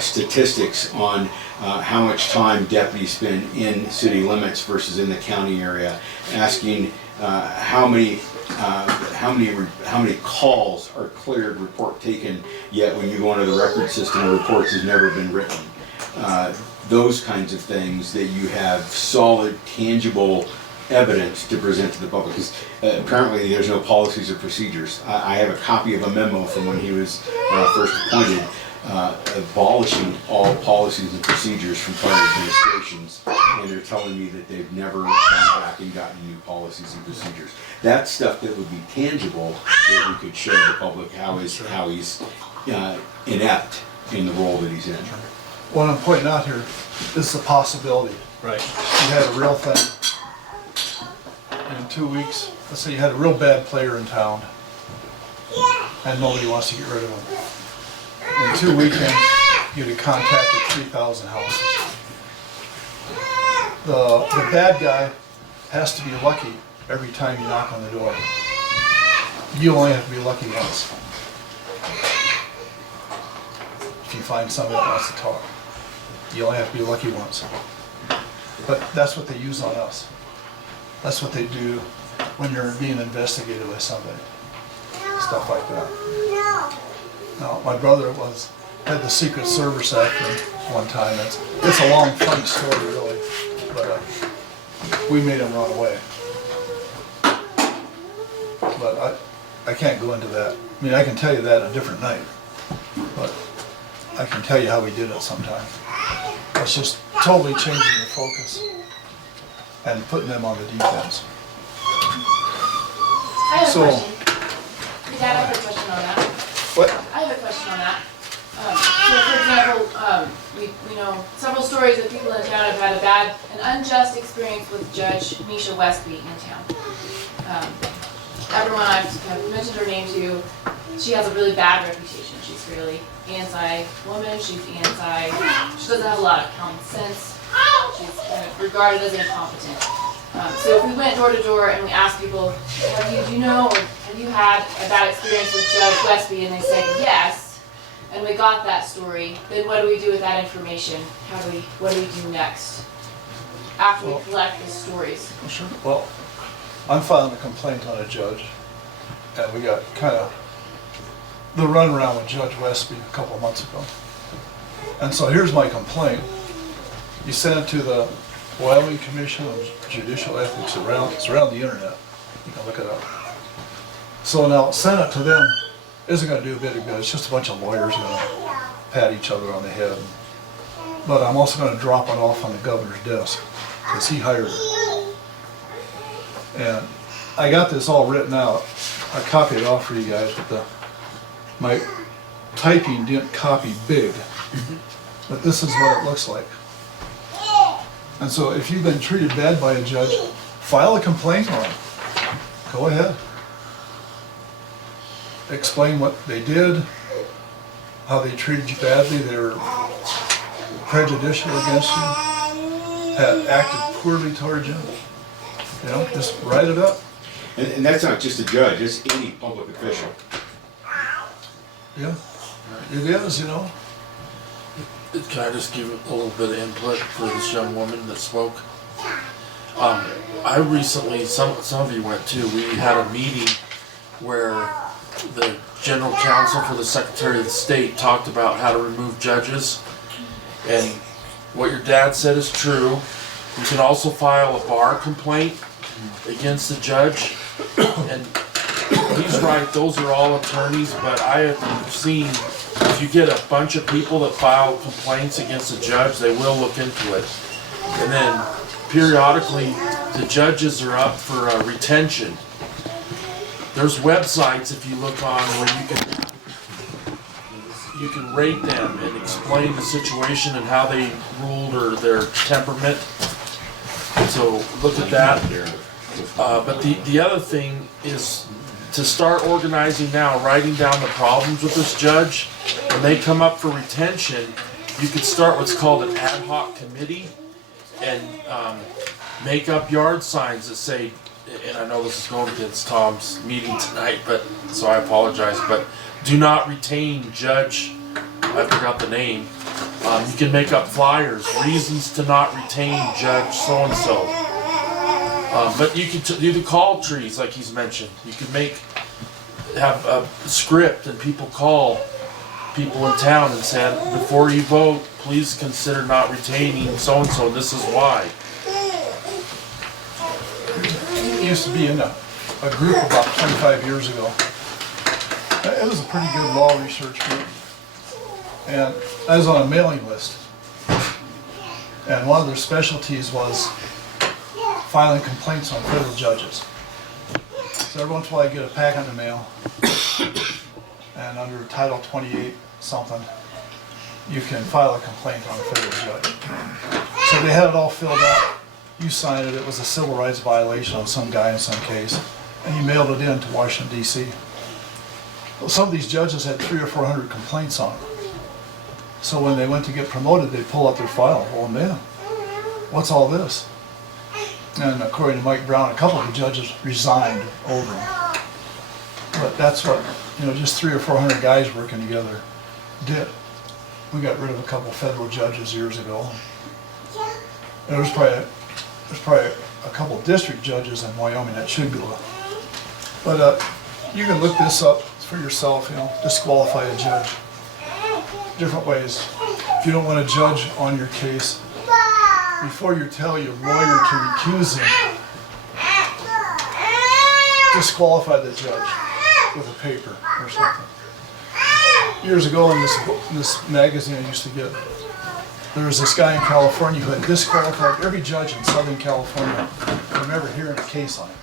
statistics on how much time deputies spend in city limits versus in the county area, asking how many calls are cleared, report taken, yet when you go into the record system, the reports has never been written. those kinds of things, that you have solid, tangible evidence to present to the public. 'Cause, apparently there's no policies or procedures. I have a copy of a memo from when he was first appointed, abolishing all policies and procedures from prior administrations, and they're telling me that they've never gone back and gotten new policies and procedures. That's stuff that would be tangible, that we could show the public how he's inept in the role that he's in. What I'm pointing out here is a possibility. Right. You had a real thing, and in 2 weeks, let's say you had a real bad player in town, and nobody wants to get rid of him. In 2 weekends, you'd have contacted 3,000 houses. The bad guy has to be lucky every time you knock on the door. You only have to be lucky once. If you find somebody that wants to talk, you only have to be lucky once. But that's what they use on us. That's what they do when you're being investigated by somebody. Stuff like that. Now, my brother had the Secret Service after him one time. It's a long, funny story, really, but we made him run away. But I can't go into that. I mean, I can tell you that a different night, but I can tell you how we did it sometime. It's just totally changing the focus and putting them on the defense. I have So- a question. Hey, Dad, I have a question on that. What? I have a question on that. So for example, we know several stories of people in town have had an unjust experience with Judge Misha Westby in town. Everyone I've mentioned her name to, she has a really bad reputation. She's really anti-woman, she doesn't have a lot of common sense. She's kind of regarded as incompetent. So if we went door to door and we asked people, do you know, or have you had a bad experience with Judge Westby, and they said yes, and we got that story, then what do we do with that information? What do we do next? After we collect the stories? Sure. Well, I'm filing a complaint on a judge, and we got kind of the runaround with Judge Westby a couple of months ago. And so here's my complaint. You sent it to the Wyoming Commission on Judicial Ethics. It's around the internet. You can look it up. So now send it to them isn't going to do a bit of good. It's just a bunch of lawyers going to pat each other on the head. But I'm also going to drop it off on the governor's desk because he hired it. And I got this all written out. I copied it off for you guys, but my typing didn't copy big. But this is what it looks like. And so if you've been treated bad by a judge, file a complaint on it. Go ahead. Explain what they did, how they treated you badly, they were prejudicial against you, had acted poorly toward you. You know, just write it up. And that's not just a judge, it's any public official. Yeah, it is, you know. Can I just give a little bit of input for this young woman that spoke? I recently, some of you went too, we had a meeting where the general counsel for the Secretary of the State talked about how to remove judges. And what your dad said is true. You can also file a bar complaint against the judge. And he's right, those are all attorneys, but I have seen, if you get a bunch of people that file complaints against a judge, they will look into it. And then periodically, the judges are up for retention. There's websites, if you look on, where you can rate them and explain the situation and how they ruled or their temperament. So look at that. But the other thing is to start organizing now, writing down the problems with this judge. When they come up for retention, you could start what's called an ad hoc committee and make up yard signs that say, and I know this is going against Tom's meeting tonight, but so I apologize, but do not retain Judge, I forgot the name. You can make up flyers, reasons to not retain Judge so-and-so. But you could do the call trees like he's mentioned. You could have a script and people call people in town and said, before you vote, please consider not retaining so-and-so, this is why. It used to be in a group about 25 years ago. It was a pretty good law research group. And I was on a mailing list. And one of their specialties was filing complaints on federal judges. So every once in a while I get a packet in the mail, and under Title 28 something, you can file a complaint on a federal judge. So they had it all filled out. You signed it. It was a civil rights violation on some guy in some case, and you mailed it in to Washington, D.C. Well, some of these judges had 300 or 400 complaints on them. So when they went to get promoted, they pull out their file. Oh man, what's all this? And according to Mike Brown, a couple of the judges resigned over them. But that's what, just 300 or 400 guys working together did. We got rid of a couple of federal judges years ago. And there's probably a couple of district judges in Wyoming that should go. But you can look this up for yourself, disqualify a judge. Different ways. If you don't want a judge on your case, before you tell your lawyer to recuse him, disqualify the judge with a paper or something. Years ago in this magazine I used to get, there was this guy in California who had disqualified every judge in Southern California from ever hearing a case on it.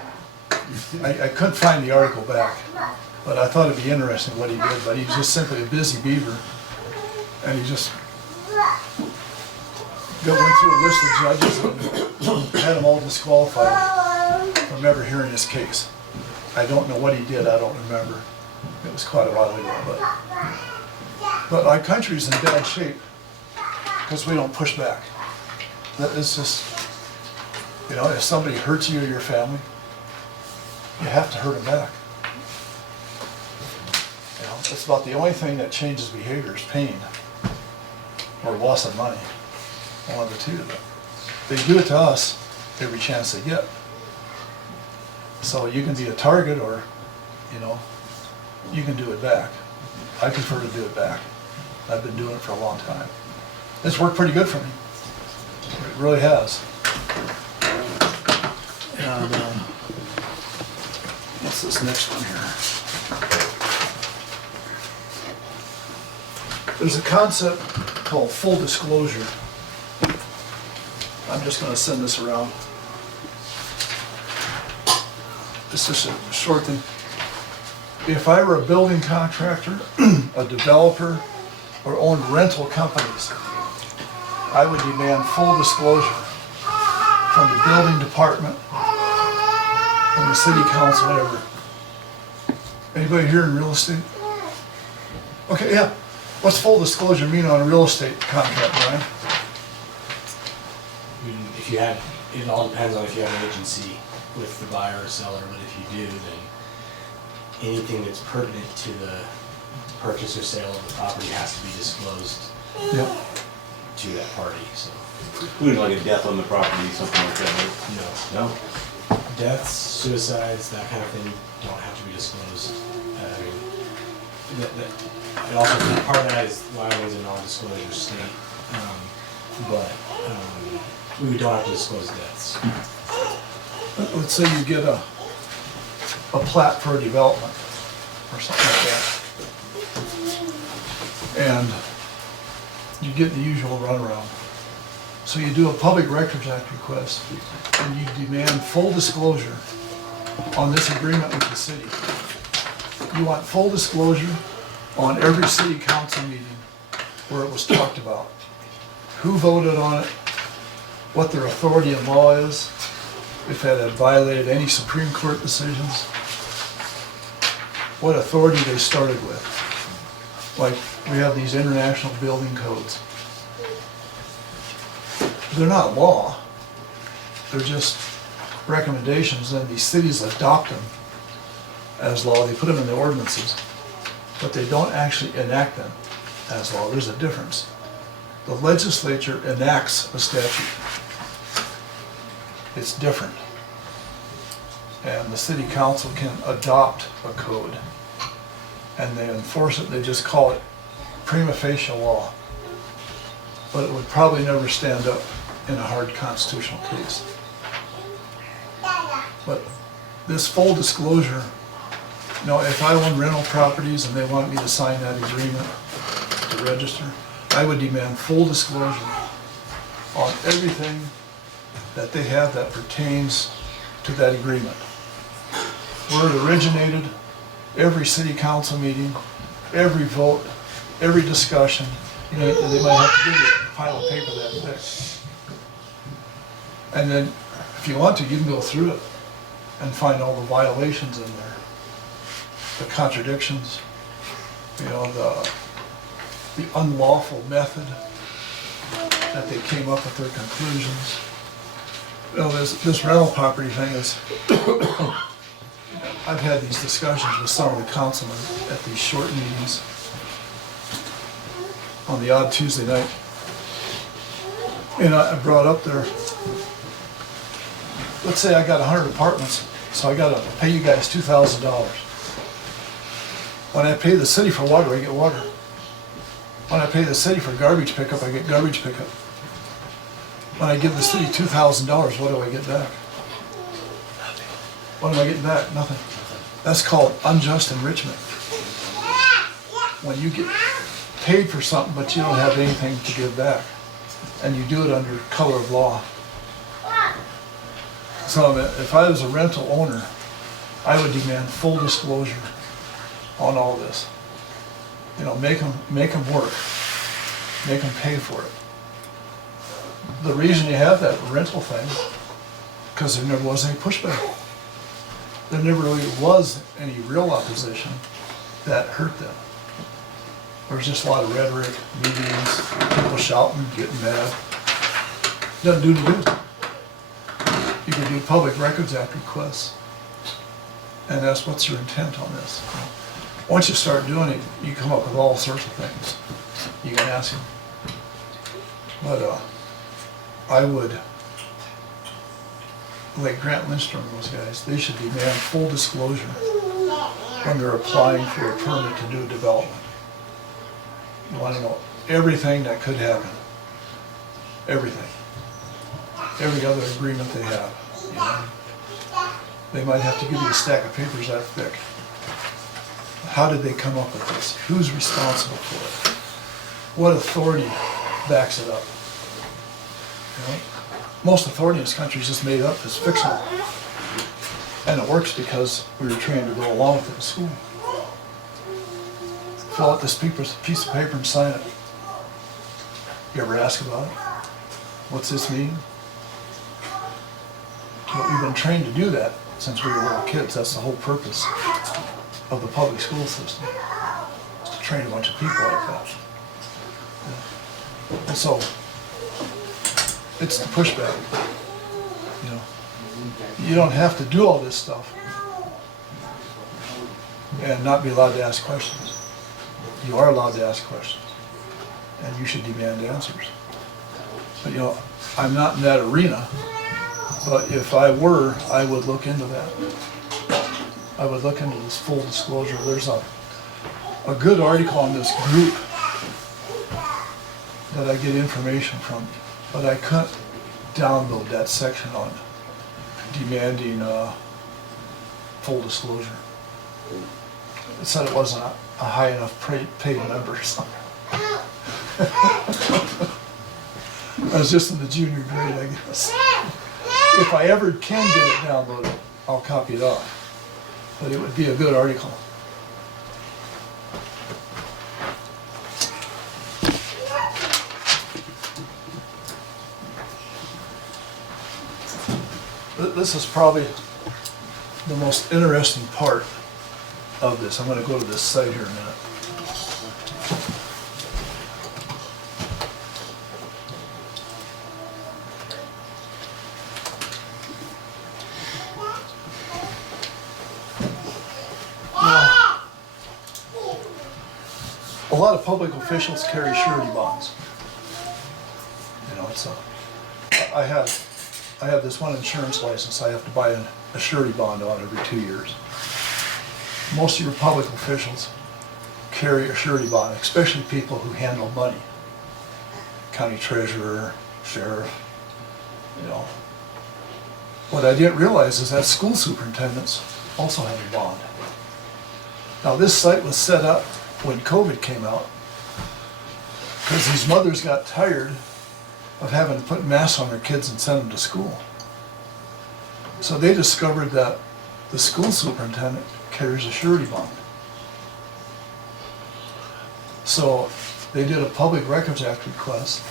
I couldn't find the article back, but I thought it'd be interesting what he did, but he was just simply a busy beaver, and he just went through a list of judges and had them all disqualified from ever hearing his case. I don't know what he did, I don't remember. It was quite a while ago, but our country's in bad shape because we don't push back. It's just, if somebody hurts you or your family, you have to hurt them back. It's about the only thing that changes behavior is pain or loss of money. One of the two. They do it to us every chance they get. So you can be a target or, you can do it back. I prefer to do it back. I've been doing it for a long time. It's worked pretty good for me. It really has. And what's this next one here? There's a concept called full disclosure. I'm just going to send this around. It's just a short thing. If I were a building contractor, a developer, or owned rental companies, I would demand full disclosure from the building department, from the city council, whatever. Anybody here in real estate? Okay, yeah. What's full disclosure mean on a real estate contract, Brian? If you have, it all depends on if you have an agency with the buyer or seller, but if you do, then anything that's pertinent to the purchase or sale of the property has to be disclosed Yep. to that party, so. Including like a death on the property, something like that, right? No. No? Deaths, suicides, that kind of thing don't have to be disclosed. It also, part of that is Wyoming's a non-disclosure state, but we don't have to disclose deaths. Let's say you get a plat for a development or something like that. And you get the usual runaround. So you do a Public Records Act request and you demand full disclosure on this agreement with the city. You want full disclosure on every city council meeting where it was talked about. Who voted on it, what their authority and law is, if it had violated any Supreme Court decisions, what authority they started with. Like, we have these international building codes. They're not law, they're just recommendations, and these cities adopt them as law. They put them in the ordinances, but they don't actually enact them as law. There's a difference. The legislature enacts a statute. It's different. And the city council can adopt a code and they enforce it. They just call it prima facie law, but it would probably never stand up in a hard constitutional case. But this full disclosure, you know, if I own rental properties and they want me to sign that agreement to register, I would demand full disclosure on everything that they have that pertains to that agreement. Where it originated, every city council meeting, every vote, every discussion, you know, they might have to give you a pile of paper that thick. And then, if you want to, you can go through it and find all the violations in there, the contradictions, you know, the unlawful method that they came up with their conclusions. You know, this rental property thing is, I've had these discussions with some of the councilmen at these short meetings on the odd Tuesday night. And I brought up there, let's say I got 100 apartments, so I gotta pay you guys $2,000. When I pay the city for water, I get water. When I pay the city for garbage pickup, I get garbage pickup. When I give the city $2,000, what do I get back? What am I getting back? Nothing. That's called unjust enrichment. When you get paid for something, but you don't have anything to give back, and you do it under color of law. So if I was a rental owner, I would demand full disclosure on all this. You know, make them work, make them pay for it. The reason you have that rental thing, because there never was any pushback. There never really was any real opposition that hurt them. There was just a lot of rhetoric, meetings, people shouting, getting mad. Doesn't do any good. You can do Public Records Act requests, and that's what's your intent on this. Once you start doing it, you come up with all sorts of things you can ask him. But I would, like Grant Lindstrom and those guys, they should demand full disclosure when they're applying for a permit to do development. You want to know everything that could happen, everything, every other agreement they have. You know? They might have to give you a stack of papers that thick. How did they come up with this? Who's responsible for it? What authority backs it up? You know? Most authority in this country is just made up, it's fictional. And it works because we were trained to go along with it in school. Fill out this piece of paper and sign it. You ever ask about it? What's this mean? But we've been trained to do that since we were little kids. That's the whole purpose of the public school system, is to train a bunch of people like that. Yeah. And so, it's the pushback. You know, you don't have to do all this stuff and not be allowed to ask questions. You are allowed to ask questions, and you should demand answers. But you know, I'm not in that arena, but if I were, I would look into that. I would look into this full disclosure. There's a good article on this group that I get information from, but I couldn't download that section on demanding full disclosure. It said it wasn't a high enough paid member or something. I was just in the junior grade, I guess. If I ever can get it downloaded, I'll copy it off. But it would be a good article. This is probably the most interesting part of this. I'm going to go to this site here in a minute. Now, a lot of public officials carry surety bonds. You know, it's I have this one insurance license I have to buy a surety bond on every 2 years. Most of your public officials carry a surety bond, especially people who handle money. County treasurer, sheriff, you know. What I didn't realize is that school superintendents also have a bond. Now, this site was set up when COVID came out because these mothers got tired of having to put masks on their kids and send them to school. So they discovered that the school superintendent carries a surety bond. So they did a Public Records Act request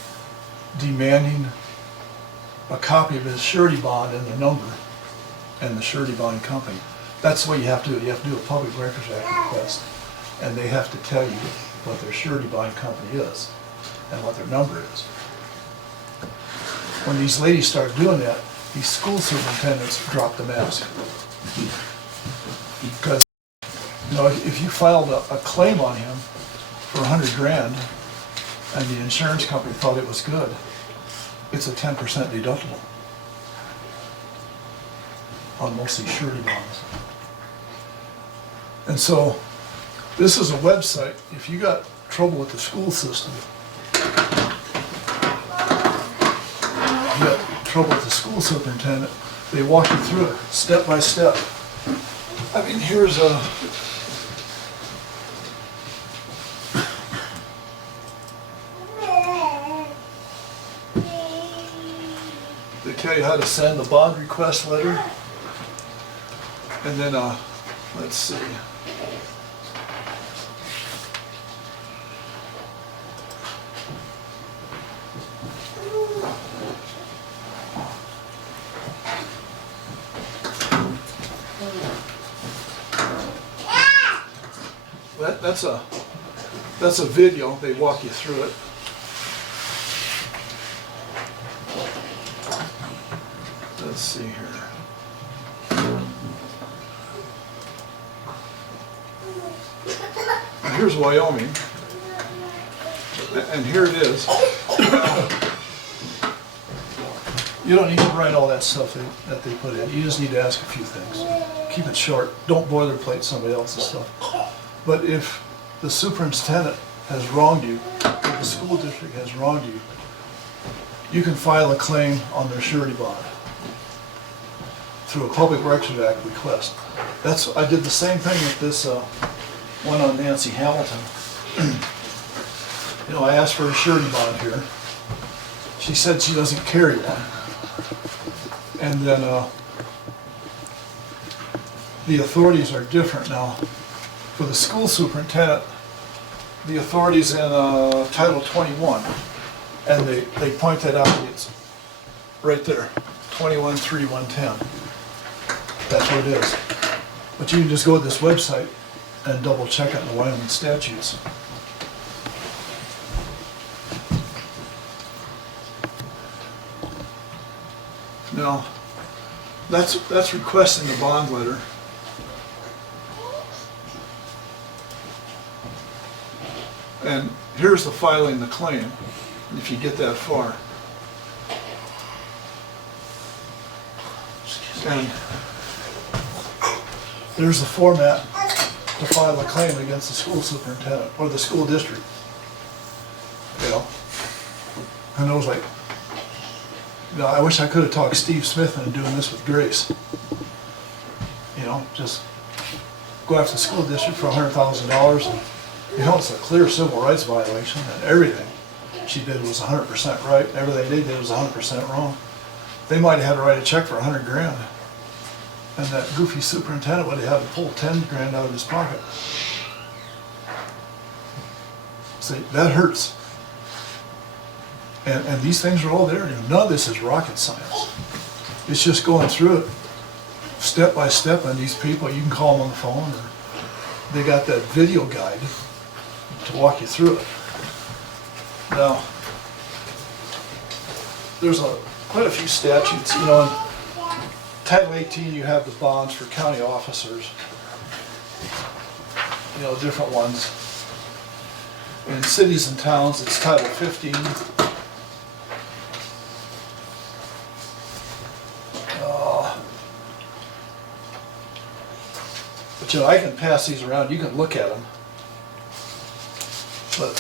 demanding a copy of his surety bond and the number and the surety bond company. That's what you have to do. You have to do a Public Records Act request, and they have to tell you what their surety bond company is and what their number is. When these ladies started doing that, these school superintendents dropped the mask. Because, you know, if you filed a claim on him for 100 grand and the insurance company thought it was good, it's a 10% deductible on most of these surety bonds. And so, this is a website, if you got trouble with the school system, you got trouble with the school superintendent, they walk you through it, step by step. I mean, here's a, they tell you how to send the bond request letter. And then, let's see. That's a video, they walk you through it. Let's see here. Now here's Wyoming, and here it is. You don't need to write all that stuff that they put in, you just need to ask a few things. Keep it short, don't boilerplate somebody else's stuff. But if the superintendent has wronged you, if the school district has wronged you, you can file a claim on their surety bond through a Public Records Act request. I did the same thing with this one on Nancy Hamilton. You know, I asked for a surety bond here. She said she doesn't carry one. And then the authorities are different now. For the school superintendent, the authorities in Title 21, and they point that out, it's right there, 21.3.110. That's what it is. But you can just go to this website and double check it in the Wyoming statutes. Now, that's requesting the bond letter. And here's the filing the claim, if you get that far. And there's the format to file a claim against the school superintendent or the school district. You know, and I was like, you know, I wish I could have talked Steve Smith into doing this with Grace. You know, just go after the school district for $100,000 and, you know, it's a clear civil rights violation, and everything she did was 100% right, and everything they did was 100% wrong. They might have had to write a check for 100 grand, and that goofy superintendent would have had to pull 10 grand out of his pocket. See, that hurts. And these things are all there. You know, none of this is rocket science. It's just going through it step by step, and these people, you can call them on the phone, or they got that video guide to walk you through it. Now, there's quite a few statutes. You know, in Title 18 you have the bonds for county officers. You know, different ones. In cities and towns, it's Title 15. But you know, I can pass these around. You can look at them. But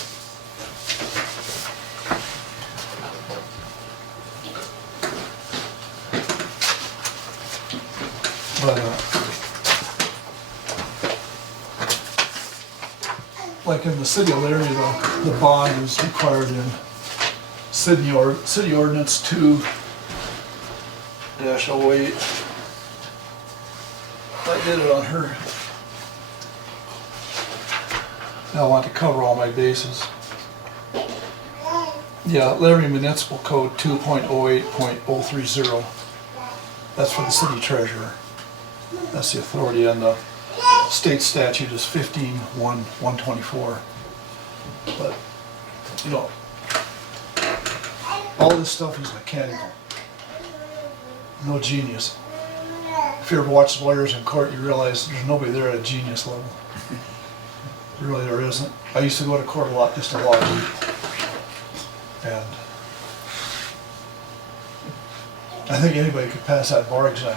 like in the city of Laramie, the bond is required in city ordinance 2-08. I did it on her. Now I want to cover all my bases. Yeah, Laramie Municipal Code 2.08.030. That's for the city treasurer. That's the authority, and the state statute is 15-1-124. But, you know, all this stuff is mechanical. No genius. If you ever watch lawyers in court, you realize there's nobody there at a genius level. Really, there isn't. I used to go to court a lot, just a lot. And I think anybody could pass that bar exam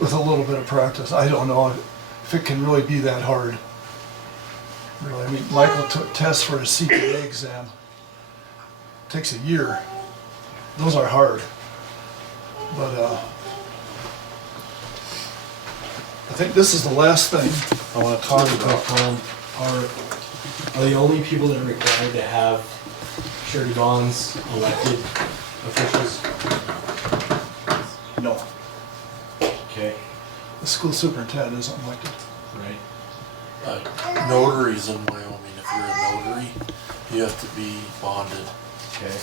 with a little bit of practice. I don't know if it can really be that hard. Really, I mean, Michael took tests for his CPA exam. It takes a year. Those are hard. But I think this is the last thing I want to talk about. Are the only people that are required to have surety bonds elected officials? No, Okay, the school superintendent isn't elected. right. Notaries in Wyoming, if you're a notary, you have to be bonded. Okay.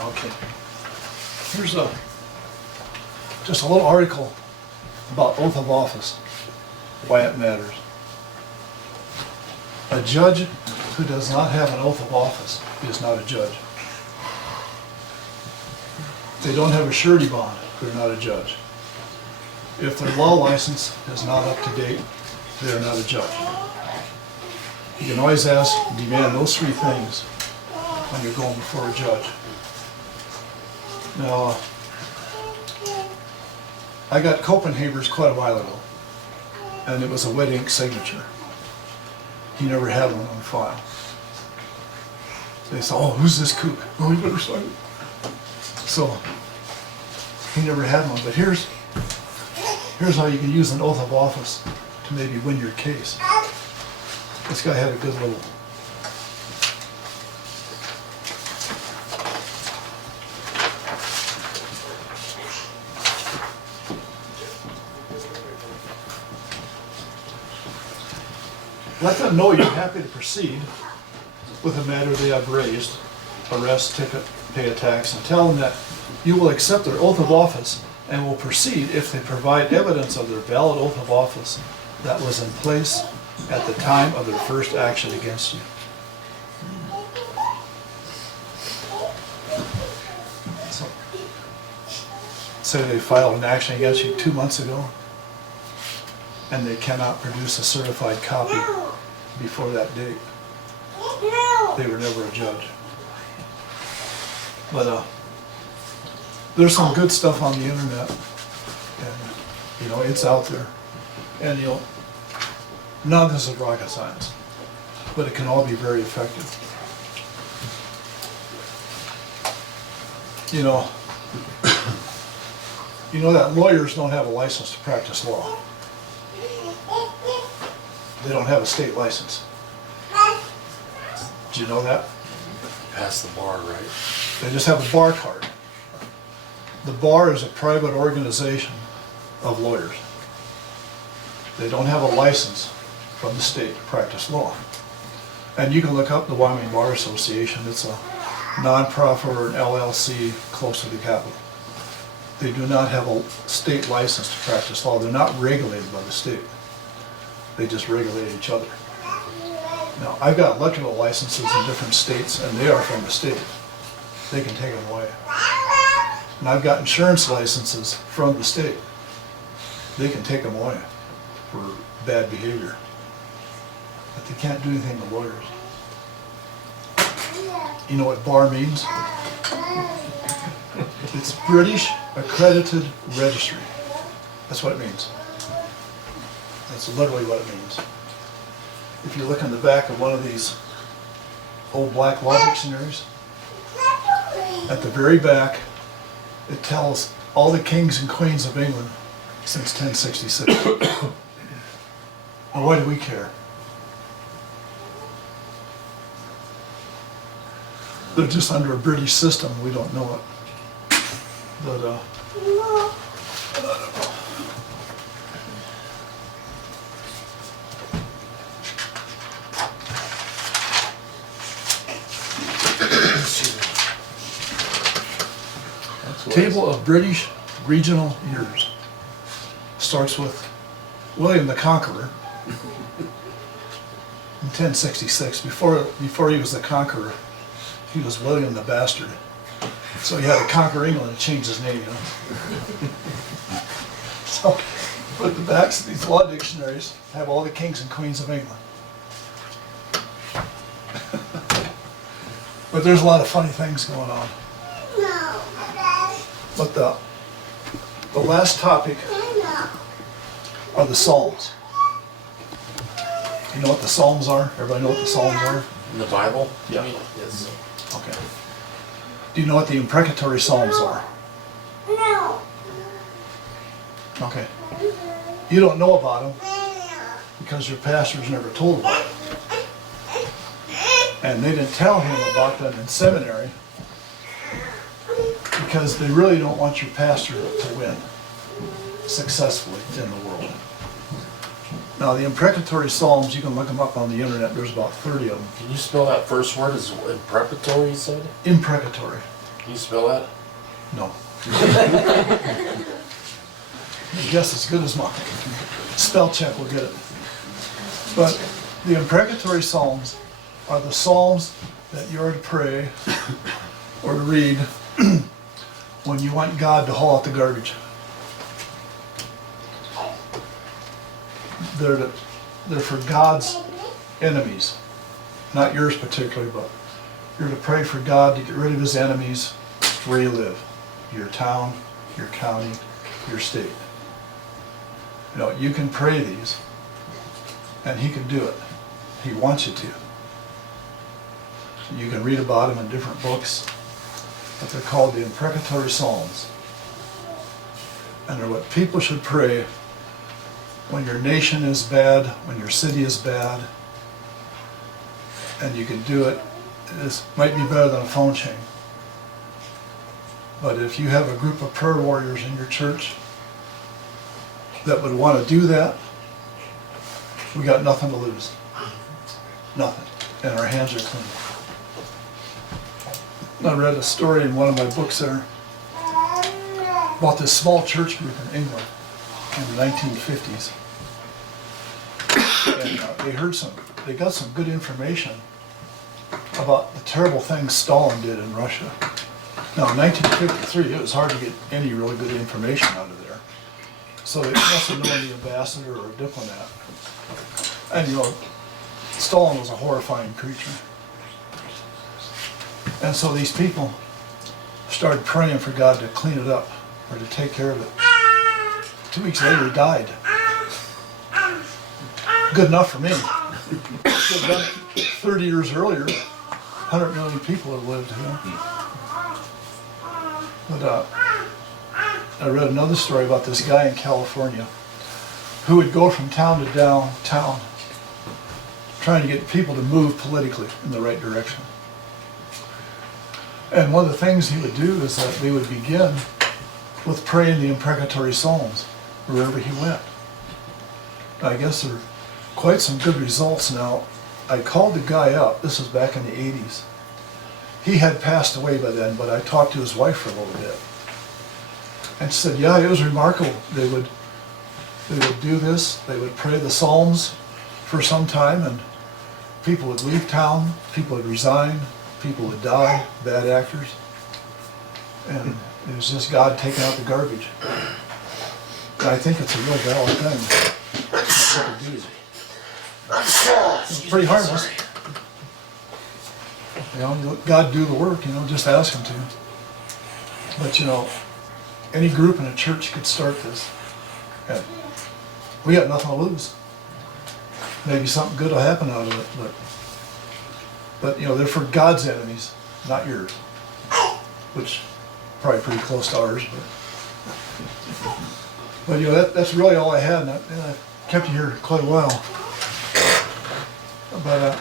Okay. Here's just a little article about oath of office, why it matters. A judge who does not have an oath of office is not a judge. If they don't have a surety bond, they're not a judge. If their law license is not up to date, they're not a judge. You can always ask, demand those three things when you're going before a judge. Now, I got Copenhagen's quite a while ago, and it was a wet ink signature. He never had one on file. They said, oh, who's this kook? Oh, you better sign it. So, he never had one, but here's how you can use an oath of office to maybe win your case. This guy had a good little... Let them know you're happy to proceed with a matter they have raised, arrest, ticket, pay a tax, and tell them that you will accept their oath of office and will proceed if they provide evidence of their valid oath of office that was in place at the time of their first action against you. So, say they filed an action against you 2 months ago, and they cannot produce a certified copy before that date. They were never a judge. But there's some good stuff on the internet, and you know, it's out there. And you know, none of this is rocket science, but it can all be very effective. You know that lawyers don't have a license to practice law. They don't have a state license. Do you know that? Pass the bar, right? They just have a bar card. The bar is a private organization of lawyers. They don't have a license from the state to practice law. And you can look up the Wyoming Bar Association. It's a non-profit or an LLC close to the capital. They do not have a state license to practice law. They're not regulated by the state. They just regulate each other. Now, I've got electrical licenses in different states, and they are from the state. They can take them away. And I've got insurance licenses from the state. They can take them away for bad behavior. But they can't do anything to lawyers. You know what BAR means? It's British Accredited Registry. That's what it means. That's literally what it means. If you look in the back of one of these old black law dictionaries, at the very back, it tells all the kings and queens of England since 1066. Now, why do we care? They're just under a British system, we don't know it. But, Table of British regional years. Starts with William the Conqueror in 1066. Before he was the conqueror, he was William the Bastard. So he had to conquer England and change his name, you know. So, but the backs of these law dictionaries have all the kings and queens of England. But there's a lot of funny things going on. But the last topic are the Psalms. You know what the Psalms are? Everybody know what the Psalms are? In the Bible? Yeah. Yes. Okay. Do you know what the imprecatory Psalms are? No. Okay. You don't know about them because your pastors never told about it. And they didn't tell him about them in seminary because they really don't want your pastor to win successfully in the world. Now, the imprecatory Psalms, you can look them up on the internet. There's about 30 of them. Can you spell that first word as imprecatory, you said? Imprecatory. Can you spell that? No. I guess as good as mine. Spell check will get it. But the imprecatory Psalms are the Psalms that you're to pray or to read when you want God to haul out the garbage. They're for God's enemies, not yours particularly, but you're to pray for God to get rid of his enemies where you live, your town, your county, your state. You know, you can pray these, and he can do it. He wants you to. You can read about them in different books, but they're called the imprecatory Psalms. And they're what people should pray when your nation is bad, when your city is bad, and you can do it. It might be better than a phone chain. But if you have a group of prayer warriors in your church that would want to do that, we got nothing to lose. Nothing. And our hands are clean. I read a story in one of my books there about this small church group in England in the 1950s. And they got some good information about the terrible things Stalin did in Russia. Now, in 1953, it was hard to get any really good information out of there. So they must have known the ambassador or a diplomat. And you know, Stalin was a horrifying creature. And so these people started praying for God to clean it up or to take care of it. 2 weeks later, he died. Good enough for me. Should have done it 30 years earlier. 100 million people have lived here. But I read another story about this guy in California who would go from town to downtown trying to get people to move politically in the right direction. And one of the things he would do is that they would begin with praying the imprecatory Psalms wherever he went. I guess there are quite some good results now. I called the guy up, this was back in the 80s. He had passed away by then, but I talked to his wife for a little bit. And she said, yeah, it was remarkable. They would do this, they would pray the Psalms for some time, and people would leave town, people would resign, people would die, bad actors. And it was just God taking out the garbage. And I think it's a real valid thing. It's what to do. It's pretty harmless. You know, you let God do the work, you know, just ask him to. But you know, any group in a church could start this. And we got nothing to lose. Maybe something good will happen out of it, but you know, they're for God's enemies, not yours. Which probably pretty close to ours, but you know, that's really all I had, and I kept you here quite a while. But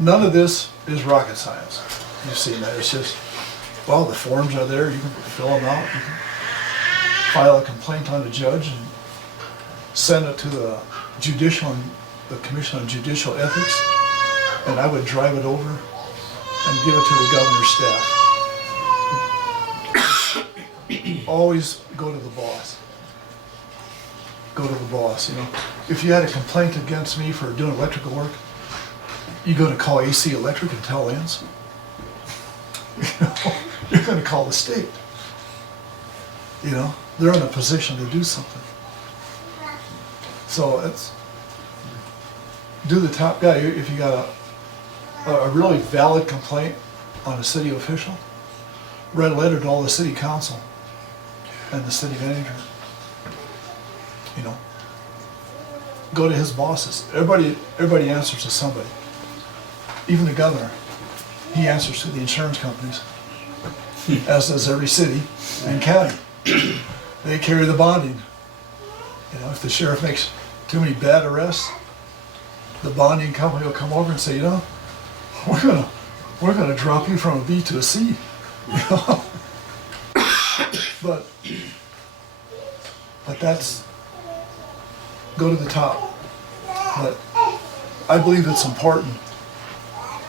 none of this is rocket science. You've seen that. It's just, well, the forms are there. You can fill them out. You can file a complaint on a judge and send it to the the Commission on Judicial Ethics, and I would drive it over and give it to the governor's staff. Always go to the boss. Go to the boss, you know. If you had a complaint against me for doing electrical work, you go to call AC Electric and tell Lance. You know, you're going to call the state. You know, they're in a position to do something. So it's, do the top guy. If you got a really valid complaint on a city official, write a letter to all the city council and the city manager. You know, go to his bosses. Everybody answers to somebody. Even the governor, he answers to the insurance companies, as does every city and county. They carry the bonding. You know, if the sheriff makes too many bad arrests, the bonding company will come over and say, you know, we're gonna drop you from a B to a C. You know? But that's, go to the top. But I believe it's important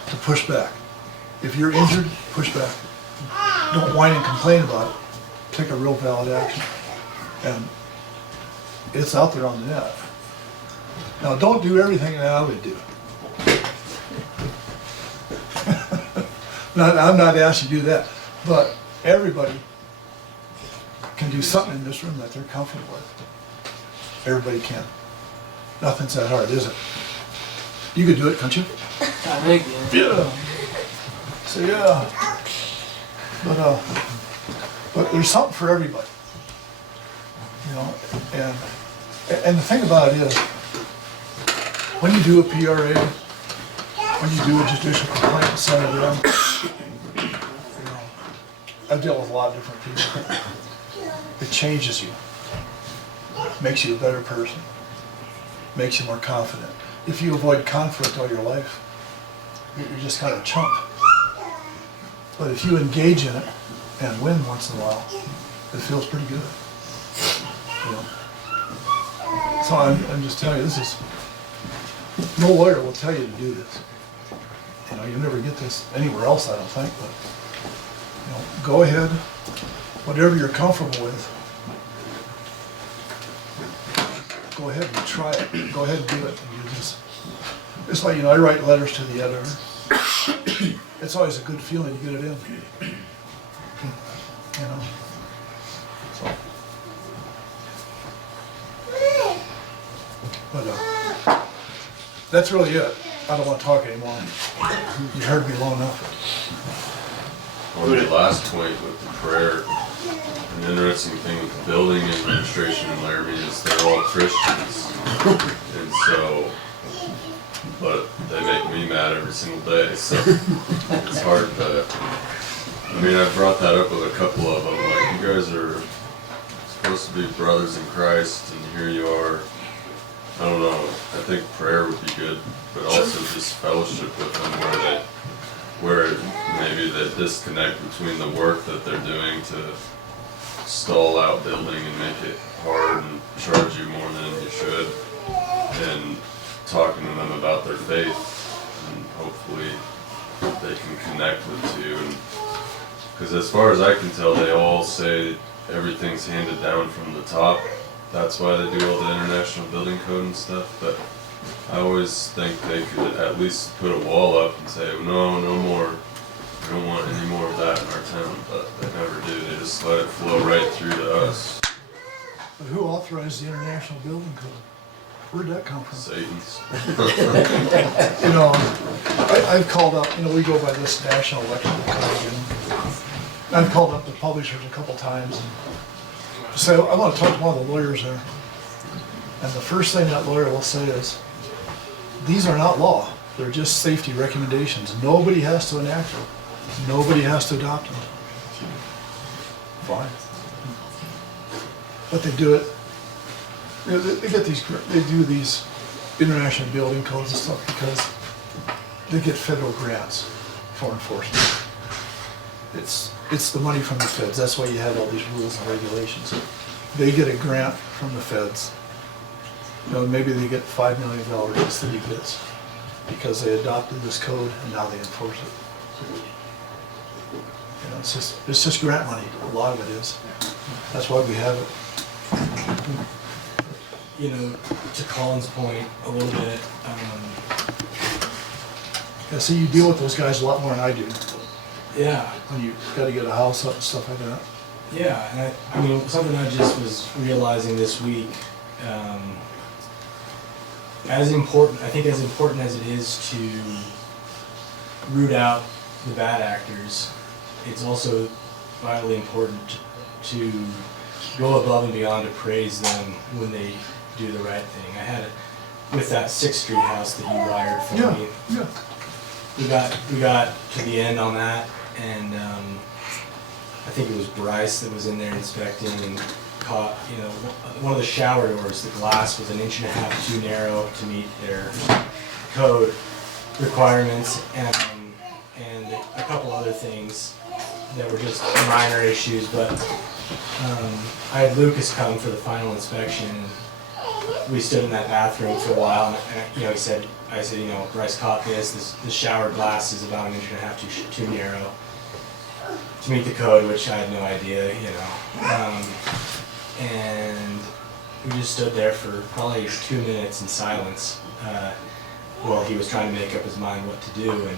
to push back. If you're injured, push back. Don't whine and complain about it. Take a real valid action. And it's out there on the net. Now, don't do everything that I would do. I'm not asking you to do that, but everybody can do something in this room that they're comfortable with. Everybody can. Nothing's that hard, is it? You could do it, can't you? I think, yeah. Yeah. So yeah. But there's something for everybody. You know, and the thing about it is, when you do a PRA, when you do a judicial complaint and send it in, you know, I've dealt with a lot of different people. It changes you, makes you a better person, makes you more confident. If you avoid conflict all your life, you're just kind of a chump. But if you engage in it and win once in a while, it feels pretty good. You know? So I'm just telling you, this is, no lawyer will tell you to do this. You know, you'll never get this anywhere else, I don't think, but, you know, go ahead, whatever you're comfortable with, go ahead and try it. Go ahead and do it. And you just, it's like, you know, I write letters to the editor. It's always a good feeling to get it in. You know, so. But that's really it. I don't want to talk anymore. You heard me long enough. On your last point with the prayer, an interesting thing with the building administration in Laramie is they're all Christians. And so, but they make me mad every single day, so it's hard to, I mean, I brought that up with a couple of them, like, you guys are supposed to be brothers in Christ, and here you are. I don't know, I think prayer would be good, but also just fellowship with them where maybe the disconnect between the work that they're doing to stall out building and make it hard and charge you more than you should, and talking to them about their faith, and hopefully they can connect with you. Because as far as I can tell, they all say everything's handed down from the top. That's why they do all the international building code and stuff, but I always think they could at least put a wall up and say, no more, we don't want any more of that in our town, but they never do. They just let it flow right through to us. But who authorized the International Building Code? Where'd that come from? Satan's. You know, I've called up, you know, we go by this national electrical code, and I've called up the publishers a couple times and say, I want to talk to one of the lawyers there. And the first thing that lawyer will say is, these are not law, they're just safety recommendations. Nobody has to enact them. Nobody has to adopt them. Fine. But they do it, you know, they get these, they do these international building codes and stuff because they get federal grants for enforcement. It's the money from the feds, that's why you have all these rules and regulations. They get a grant from the feds. You know, maybe they get $5 million the city gets because they adopted this code and now they enforce it. You know, it's just grant money, a lot of it is. That's why we have it. You know, to Colin's point a little bit, Yeah, see, you deal with those guys a lot more than I do, yeah, when you gotta get a house up and stuff like that. yeah, and I mean, something I just was realizing this week, as important as it is to root out the bad actors, it's also vitally important to go above and beyond to praise them when they do the right thing. I had it with that 6th Street house that you wired for Yeah, me. yeah. We got to the end on that, and I think it was Bryce that was in there inspecting and caught, you know, one of the shower doors, the glass was 1.5 inches too narrow to meet their code requirements, and a couple other things that were just minor issues, but I had Lucas come for the final inspection, and we stood in that bathroom for a while, and you know, I said, you know, Bryce caught the shower glass is about 1.5 inches too narrow to meet the code, which I had no idea, you know. And we just stood there for probably 2 minutes in silence while he was trying to make up his mind what to do. And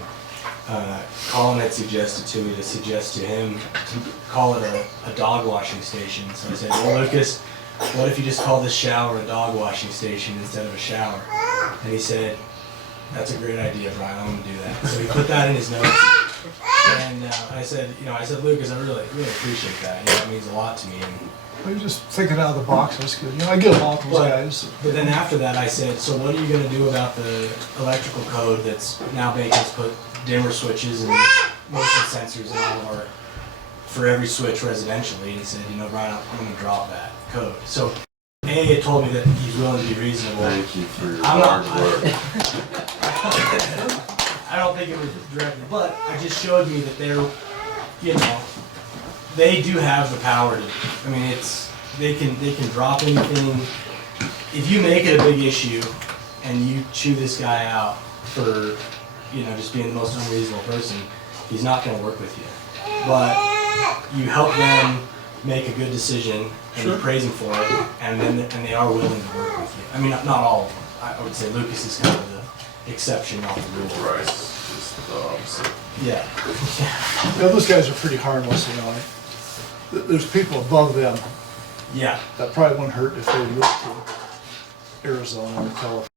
Colin had suggested to me to suggest to him to call it a dog washing station. So I said, well, Lucas, what if you just call this shower a dog washing station instead of a shower? And he said, that's a great idea, Brian, I'm gonna do that. So he put that in his notes. And I said, Lucas, I really appreciate that. You know, it means a lot to me. And, Well, you're just thinking out of the box, that's good. You know, I get along with those guys. but then after that, I said, so what are you gonna do about the electrical code that's now making us put dimmer switches and motion sensors in all of our, for every switch residentially? And he said, you know, Brian, I'm gonna drop that code. So, it told me that he's willing to be reasonable. Thank you for your I'm not- hard work. I don't think it was directly, but I just showed me that they're, you know, they do have the power to, I mean, they can drop anything. If you make it a big issue and you chew this guy out for, you know, just being the most unreasonable person, he's not gonna work with you. But you help them make a good decision and you praise them for it, and they are willing to work with you. I mean, not all of them. I would say Lucas is kind of the exception, not the rule. Bryce is the opposite. Yeah. You know, those guys are pretty harmless, you know. There's people above them Yeah. that probably wouldn't hurt if they moved to Arizona or California.